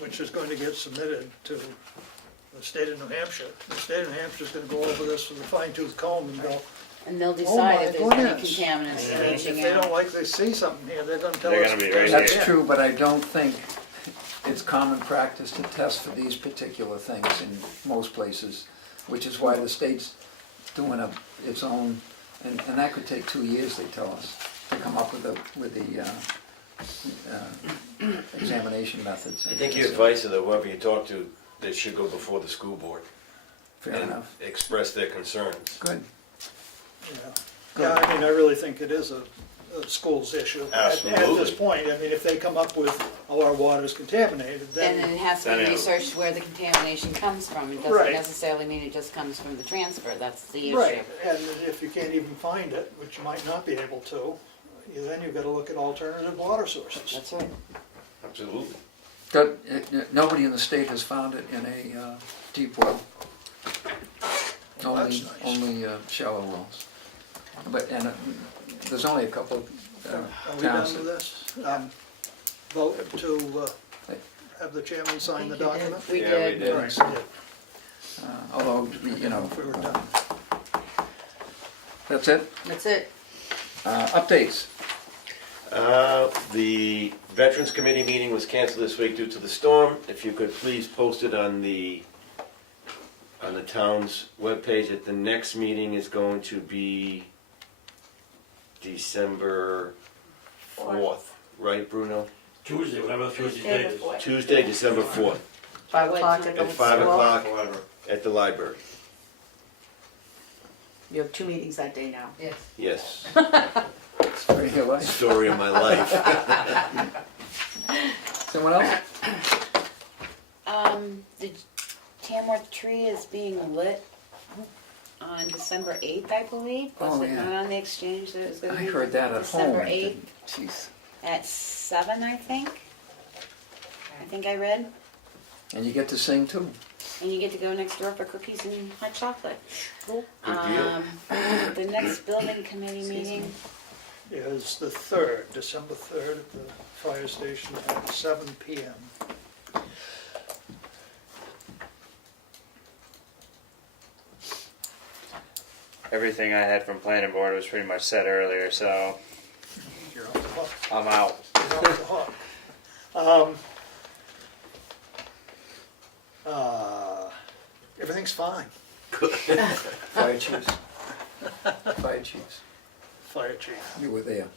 which is going to get submitted to the state of New Hampshire. The state of New Hampshire is gonna go over this with a fine tooth comb and go, And they'll oh decide my if there's any goodness. contaminants And if leaching they don't out. like, they see something here, they're gonna tell us. They're gonna be right That's here. true, but I don't think it's common practice to test for these particular things in most places, which is why the state's doing its own, and that could take 2 years, they tell us, to come up with the examination methods. I think your advice is that whoever you talk to, they should go before the school board Fair and enough. express their concerns. Good. Yeah, I mean, I really think it is a school's issue. At this Absolutely. point, I mean, if they come up with, oh, our water's contaminated, And then, it has to Then be it- researched where the contamination comes from. It doesn't Right. necessarily mean it just comes from the transfer, that's the issue. right, and if you can't even find it, which you might not be able to, then you've gotta look at alternative water sources. That's right. Absolutely. Nobody in the state has found it in a deep well. Well, that's nice. Only shallow wells. But, there's only a couple of Are we done towns. with this? Vote to have the chairman sign the document? We Yeah, did. we did. All right, we did. Although, you know, If we were done. that's it. That's it. Updates. The Veterans Committee meeting was canceled this week due to the storm. If you could please post it on the town's webpage, that the next meeting is going to be December 4th, right, Bruno? Tuesday, whatever Tuesday Day is. before. Tuesday, December 4th, 5 o'clock at the at 5 school. o'clock at the library. You have 2 meetings that day now. Yes. Yes, Story of your life. story of my life. Someone else? The Tamworth tree is being lit on December 8th, I believe. Was Oh, it yeah. not on the exchange that it was gonna I be? heard that at home. December 8th Jeez. at 7, I think. I think I read. And you get to sing too. And you get to go next door for cookies and hot chocolate. Good deal. The next building committee meeting, Is the 3rd, December 3rd, at the fire station at 7 PM. Everything I had from planning board was pretty much said earlier, so You're off the hook. I'm out. You're off the hook. Everything's fine. Fire chiefs. Fire chiefs. Fire chief. You were there.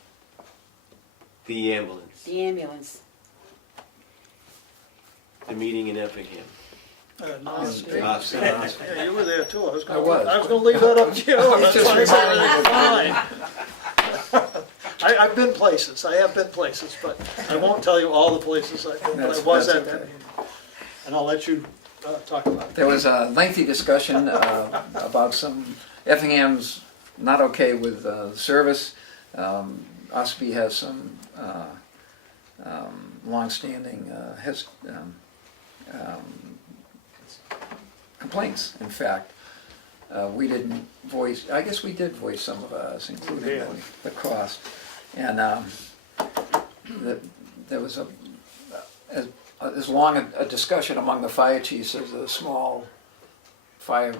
The ambulance, the ambulance. the meeting in Effingham. Osprey. Osprey. Yeah, you were there too. I was I was. gonna leave that up to you. That's just why I said reminded everything's fine. I've been places. I have been places, but I won't tell you all the places I've been. But I That's- was that's at that okay. meeting. And I'll let you talk about it. There was a lengthy discussion about some, Effingham's not okay with the service. Ospey has some longstanding complaints, in fact. We didn't voice, I guess we did voice some of ours, including the cost. And there was as long a discussion among the fire chiefs as the small fire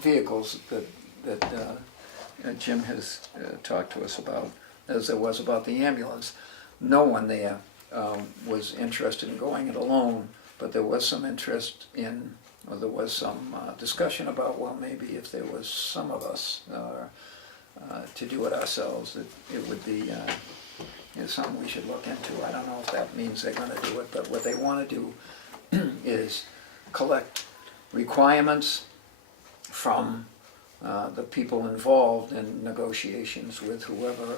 vehicles that Jim has talked to us about, as there was about the ambulance. No one there was interested in going it alone, but there was some interest in, or there was some discussion about, well, maybe if there was some of us to do it ourselves, it would be something we should look into. I don't know if that means they're going to do it, but what they want to do is collect requirements from the people involved in negotiations with whoever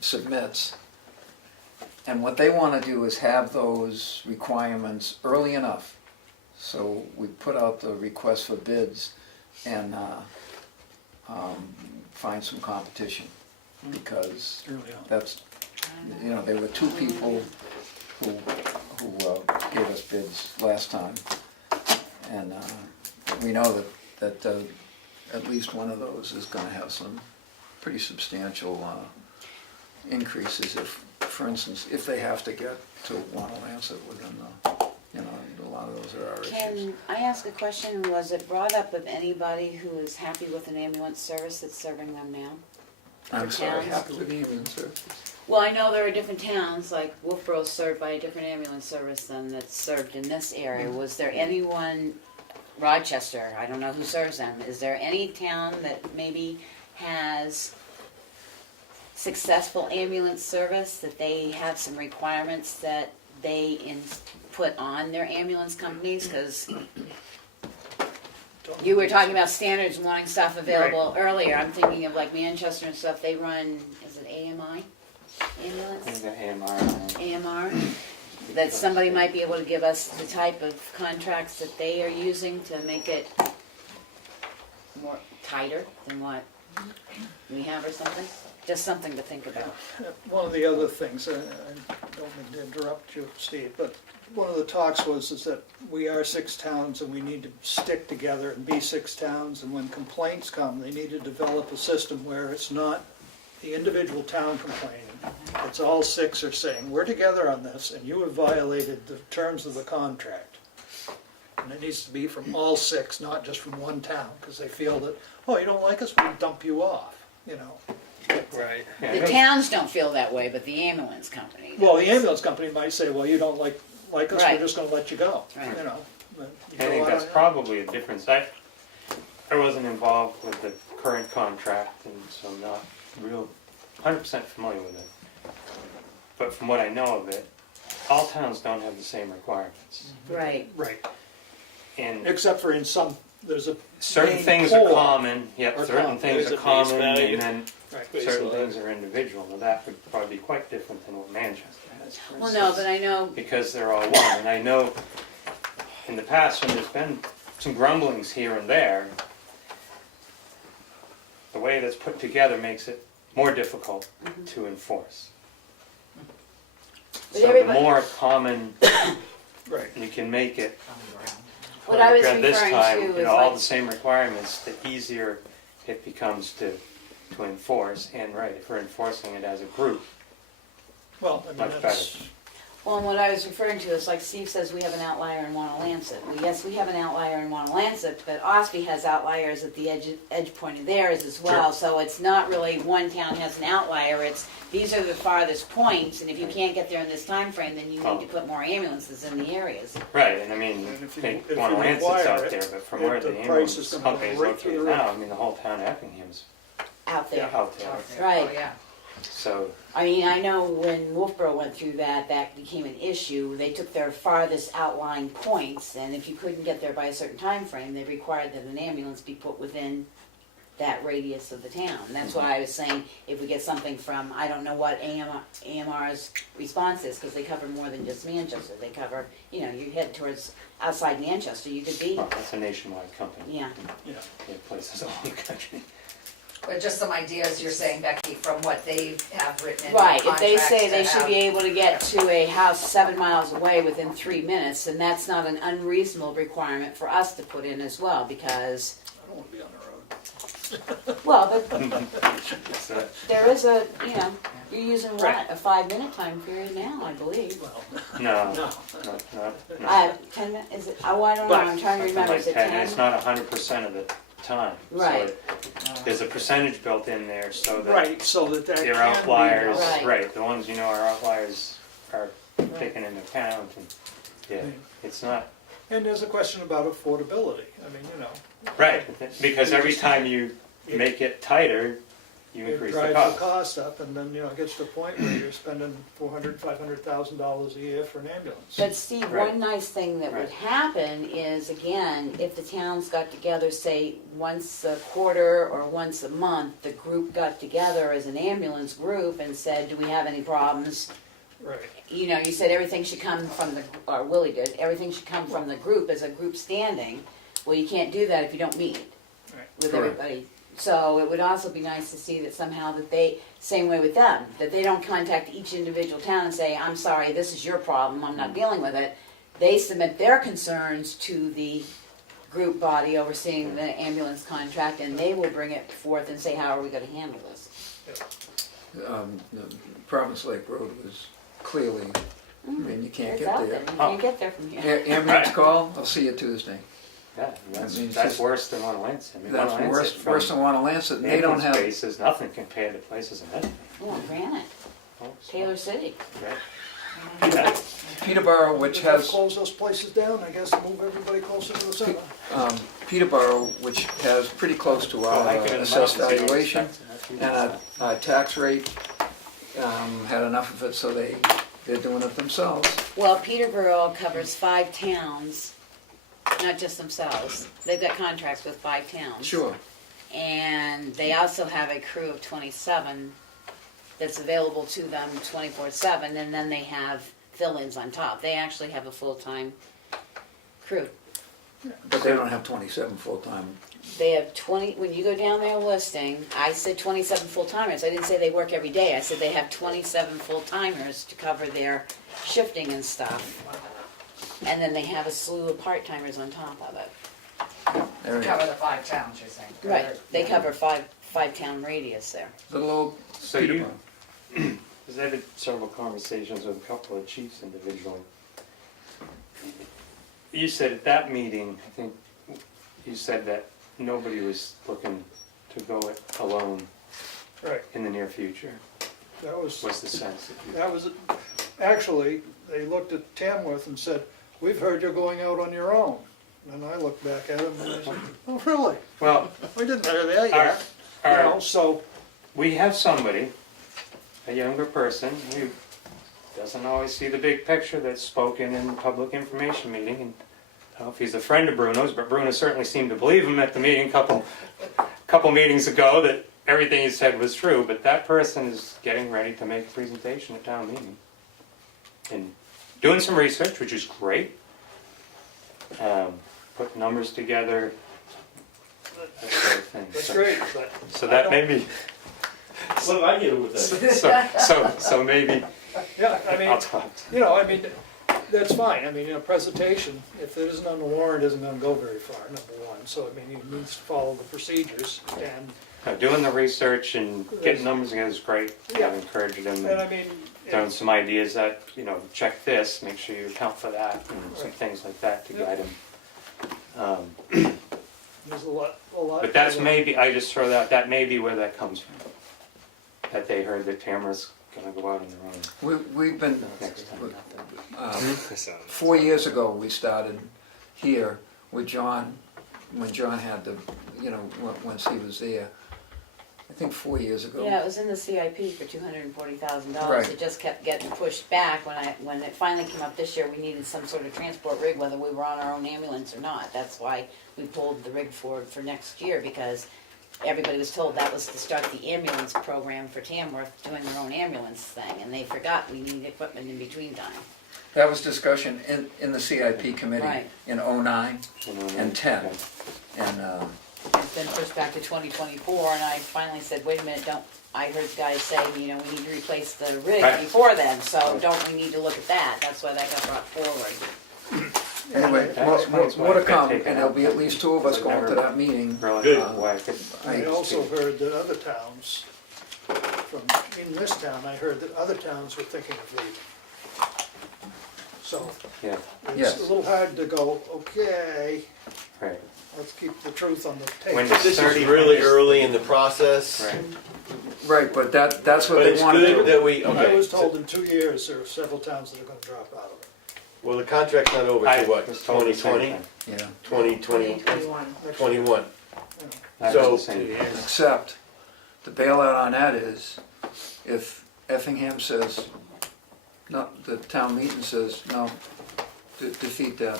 submits. And what they want to do is have those requirements early enough. So we put out the request for bids and find some competition, because that's, there were two people who gave us bids last time, and we know that at least one of those is going to have some pretty substantial increases if, for instance, if they have to get to Wanalancet within a lot of those are our issues. Can I ask a question? Was it brought up of anybody who is happy with an ambulance service that's serving them now? I'm sorry, towns? happy with the ambulance services. Well, I know there are different towns, like Wolfboro's served by a different ambulance service than that's served in this area. Was there anyone, Rochester, I don't know who serves them, is there any town that maybe has successful ambulance service, that they have some requirements that they put on their ambulance companies? Because you were talking about standards and wanting stuff available earlier. I'm thinking of like Manchester and stuff, they run, is it AMI ambulance? AMR. That somebody might be able to give us the type of contracts that they are using to make it more tighter than what we have or something? Just something to think about. One of the other things, I don't mean to interrupt you, Steve, but one of the talks is that we are 6 towns and we need to stick together and be 6 towns, and when complaints come, they need to develop a system where it's not the individual town complaining. It's all 6 are saying, we're together on this and you have violated the terms of the contract. And it needs to be from all 6, not just from one town, because they feel that, oh, you don't like us, we'll dump you off, Right. The towns don't feel that way, but the ambulance company does. Well, the ambulance company might say, well, you don't like us, Right. we're just gonna let you go, Right. but you I go think out that's on- probably a difference. I wasn't involved with the current contract, and so I'm not 100% familiar with it. But from what I know of it, all towns don't have the same requirements. Right. Right, And except for in some, there's a certain main things are core. common, yep, Or certain common. things There's are a base common, value. and then Right. certain things are individual. Now that would probably be quite different than what Manchester has, for Well, no, instance, but I know, because they're all one. And I know in the past, when there's been some grumblings here and there, the way that's put together makes it more difficult to enforce. But So the everybody- more common Right. you can make it, What I was like this referring time, to is all like- the same requirements, the easier it becomes to enforce. And right, if we're enforcing it as a group, Well, I mean, Much that's, well, and what I was referring to is like Steve says, we have an outlier in Wanalancet. Well, yes, we have an outlier in Wanalancet, but Ospey has outliers at the edge point of theirs as well. So it's not really one town has an outlier, it's these are the farthest points, and if you can't get there in this time frame, then you need to put more ambulances in the areas. right, and I mean, And if you- they if you want to Lancet's require out it, there, but from then where the the price ambulance is gonna companies go right look through at the now, roof. I mean, the whole town of Effingham's Out there. out there. Right. yeah. So, I mean, I know when Wolfboro went through that, that became an issue. They took their farthest outlying points, and if you couldn't get there by a certain time frame, they required that an ambulance be put within that radius of the town. And that's why I was saying, if we get something from, I don't know what AMR's response is, because they cover more than just Manchester. They cover, you know, you head towards outside Manchester, you could be, Well, that's a nationwide company. yeah. Yeah. They have places all over the country. But just some ideas, you're saying, Becky, from what they have written in Right, their if they say contracts they to should have- be able to get to a house 7 miles away within 3 minutes, then that's not an unreasonable requirement for us to put in as well, because, I don't wanna be on the road. well, but So, there is a, you know, you're using what, Right. a 5-minute time period now, I believe. Well, no, no. no. 10 minutes, is it, oh, I don't know, I'm trying to Something remember, like is it 10, 10? it's not 100% of the time. So Right. there's a percentage built in there so that Right, so that your can outliers, be done. Right. right, the ones you know are outliers are taken into account, and, yeah, it's not, And there's a question about affordability, I mean, you know. right, because every time you make it tighter, you It increase the drives cost. the cost up, and then, you know, it gets to a point where you're spending $400,000-$500,000 a year for an ambulance. But Steve, Right. one nice thing that would Right. happen is, again, if the towns got together, say, once a quarter or once a month, the group got together as an ambulance group and said, do we have any problems? Right. You know, you said everything should come from the, or Willie did, everything should come from the group as a group standing. Well, you can't do that if you don't meet Right. with Correct. everybody. So it would also be nice to see that somehow that they, same way with them, that they don't contact each individual town and say, I'm sorry, this is your problem, I'm not dealing with it. They submit their concerns to the group body overseeing the ambulance contract, and they will bring it forth and say, how are we gonna handle this? The Province Lake Road was clearly, I mean, you can't It's get out there, there. you can't get there from here. Ambulance Right. call, I'll see you Tuesday. Yeah, that's, I mean, it's that's just- worse than Wanalancet. I mean, That's Wanalancet worse, from worse than Wanalancet, and they don't ambulance have, base is nothing compared to places in Edmonton. Oh, Granite, Oh, so- Taylor City. Right. Yeah. Peterborough, which If we has, close those places down, I guess move everybody closer to the center. Peterborough, which has pretty close to Oh, I our could assessed imagine. valuation and a tax rate, had enough of it, so they're doing it themselves. Well, Peterborough covers 5 towns, not just themselves. They've got contracts with 5 towns. Sure. And they also have a crew of 27 that's available to them 24/7, and then they have fill-ins on top. They actually have a full-time crew. But they don't have 27 full-time. They have 20, when you go down their listing, I said 27 full-timers. I didn't say they work every day. I said they have 27 full-timers to cover their shifting and stuff. And then they have a slew of part-timers on top of it. There it Cover is. the 5 towns, you're saying. Right, they cover five-town radius there. Little old So you, Peterborough. because I've had several conversations with a couple of chiefs individually. You said at that meeting, I think, you said that nobody was looking to go it alone Right, in the near future. that was, What's the sense that you? that was, actually, they looked at Tamworth and said, we've heard you're going out on your own. And I looked back at them and I said, oh, really? Well, We didn't hear that our, yet. You know, our, so, we have somebody, a younger person, who doesn't always see the big picture that's spoken in public information meeting. And I don't know if he's a friend of Bruno's, but Bruno certainly seemed to believe him at the meeting couple meetings ago that everything he said was true. But that person is getting ready to make a presentation at town meeting and doing some research, which is great. Put numbers together, that sort of thing. that's great, but So that may be. What did I get with that? So maybe yeah, I mean, I'll talk. you know, I mean, that's fine. I mean, a presentation, if it isn't on the warrant, isn't gonna go very far, number one. So, I mean, he needs to follow the procedures and, Doing the research and getting numbers together is great. Yeah. I've encouraged them and I and mean, throwing some ideas that, you know, check this, make sure you account for that, and some Right. things like that to Yeah. guide them. there's a lot. But that's maybe, I just throw that may be where that comes from. That they heard that Tamara's gonna go out on their own We've been, next time. 4 years ago, we started here with John, when John had the, you know, once he was there. I think 4 years ago. Yeah, it was in the CIP for $240,000. Right. It just kept getting pushed back. When it finally came up this year, we needed some sort of transport rig, whether we were on our own ambulance or not. That's why we pulled the rig forward for next year, because everybody was told that was to start the ambulance program for Tamworth, doing their own ambulance thing, and they forgot we need equipment in between time. That was discussion in the CIP committee Right. in '09 and '10. And, It's been pushed back to 2024, and I finally said, wait a minute, I heard guys say, we need to replace the rig Right. before then, so don't we need to look at that? That's why that got brought forward. anyway, That explains why more to it got come, taken and there'll out. be at least two of us I've going to never that meeting. Really, Good. why I could. I also heard that other towns, in this town, I heard that other towns were thinking of leaving. So Yeah, Yes. it's a little hard to go, okay, right. let's keep the truth on the tape. When This is 30 really minutes- early in the process. Right. Right, but that's what But they it's want to good do. that we, I okay. was told in 2 years, there are several towns that are gonna drop out of it. Well, the contract's not over I to what, was told the same 2020, thing. Yeah, 2020, 21. I So- was the same. except the bailout on that is if Effingham says, no, the town meeting says, no, defeat that,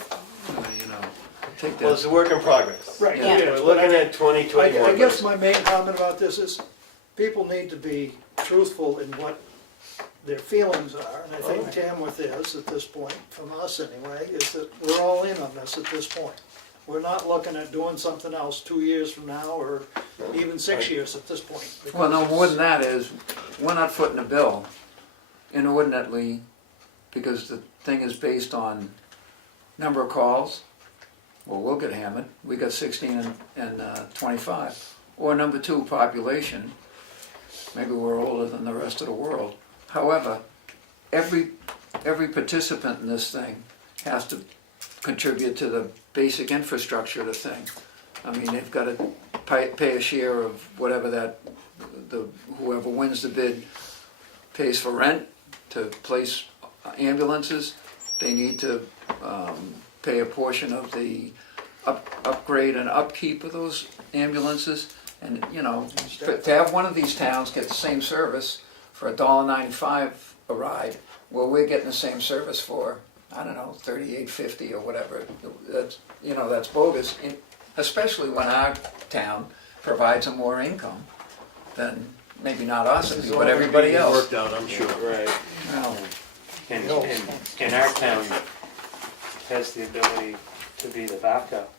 take Well, it's that. a work in progress. Right, Yeah. it We're is, but looking at 2021. I guess my main comment about this is, people need to be truthful in what their feelings are, and I think Tamworth is, at this point, from us anyway, is that we're all in on this at this point. We're not looking at doing something else 2 years from now, or even 6 years at this point. Well, no, because more than that is, we're not footing a bill inordinately, because the thing is based on number of calls. Well, we'll get hammered, we got 16 and 25. Or number two, population, maybe we're older than the rest of the world. However, every participant in this thing has to contribute to the basic infrastructure of the thing. I mean, they've got to pay a share of whatever whoever wins the bid pays for rent to place ambulances. They need to pay a portion of the upgrade and upkeep of those ambulances. And, to have one of these towns get the same service for $1.95 a ride, well, we're getting the same service for, I don't know, $38.50 or whatever. That's bogus, especially when our town provides them more income than, maybe not us, but everybody else. Worked out, I'm sure. Right. Well, And our town has the ability to be the backup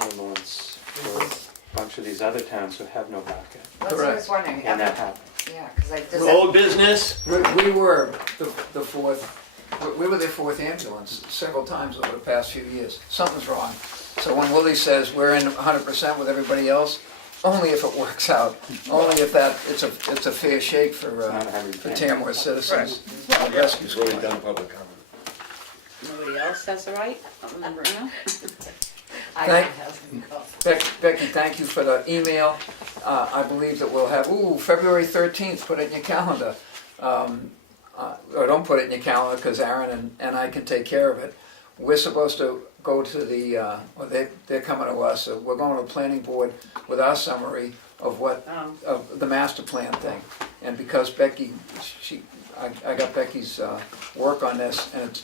ambulance for a bunch of these other towns who have no backup. That's what I was wondering. When that happens. Yeah, because does Old business. We were the fourth, we were their fourth ambulance several times over the past few years. Something's wrong. So when Willie says we're in 100% with everybody else, only if it works out. Only if it's a fair shake for Not 110. Tamworth citizens. The rescue It's already squad. done public comment. Nobody else has the right? Remember now? Becky, thank you for the email. I believe that we'll have, February 13th, put it in your calendar. Or don't put it in your calendar, because Aarron and I can take care of it. We're supposed to go to they're coming to us, so we're going to the planning board with our summary of of the master plan thing. And because Becky, I got Becky's work on this, and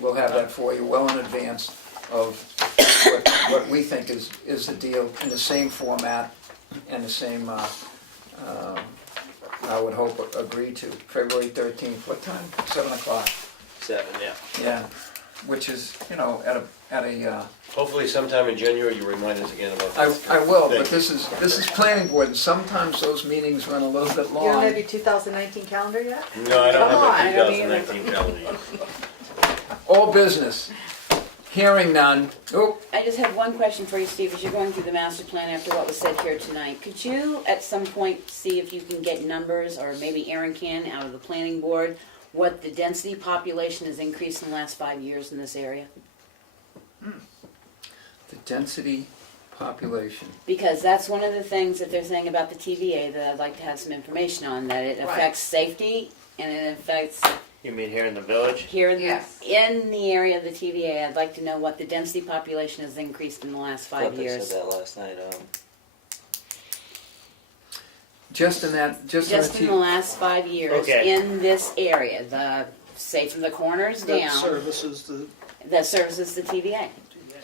we'll have that for you well in advance of what we think is the deal, in the same format and the same, I would hope, agree to. February 13th, what time? 7 o'clock. 7, yeah. Yeah, which is, at a, Hopefully sometime in January you remind us again about this. I will, but Thank you. this is planning board, and sometimes those meetings run a little bit You don't long. have your 2019 calendar yet? No, I don't Come on, I have don't a either. 2019 calendar yet. All business. Hearing none. I just have one question for you, Steve, as you're going through the master plan after what was said here tonight. Could you, at some point, see if you can get numbers, or maybe Aaron can, out of the planning board, what the density population has increased in the last 5 years in this area? The density population. Because that's one of the things that they're saying about the TVA that I'd like to have some information on, that it affects safety and it affects You mean here in the village? here in Yes. in the area of the TVA. I'd like to know what the density population has increased in the last 5 years. that last night. Just in that, Just in the last 5 years Okay. in this area, say from the corners That down, services that services the TVA.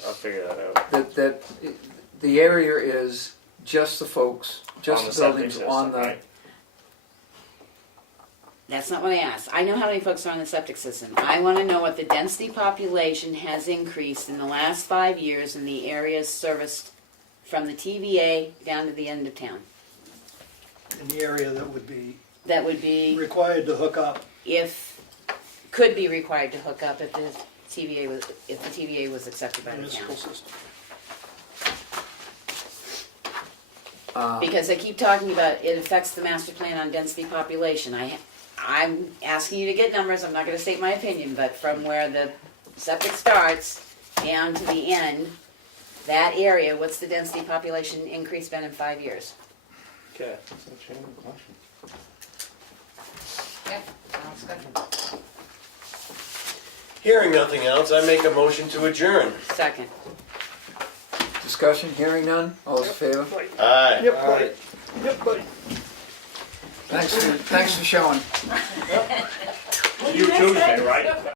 I'll figure that out. that the area is just the folks, just On the septic buildings system, on the, right? That's not what I asked. I know how many folks are on the septic system. I want to know what the density population has increased in the last 5 years in the areas serviced from the TVA down to the end of town. In the area that would be That would be required to hook up. could be required to hook up if the TVA was accepted by the Municipal town. system. Because I keep talking about it affects the master plan on density population. I'm asking you to get numbers, I'm not gonna state my opinion, but from where the septic starts down to the end, that area, what's the density population increase been in 5 years? Okay, that's a genuine question. Yeah, sounds good. Hearing nothing else, I make a motion to adjourn. Second. discussion, hearing none, all those in favor? Aye. Yep, buddy. Yep, buddy. Thanks for showing. You Tuesday, right?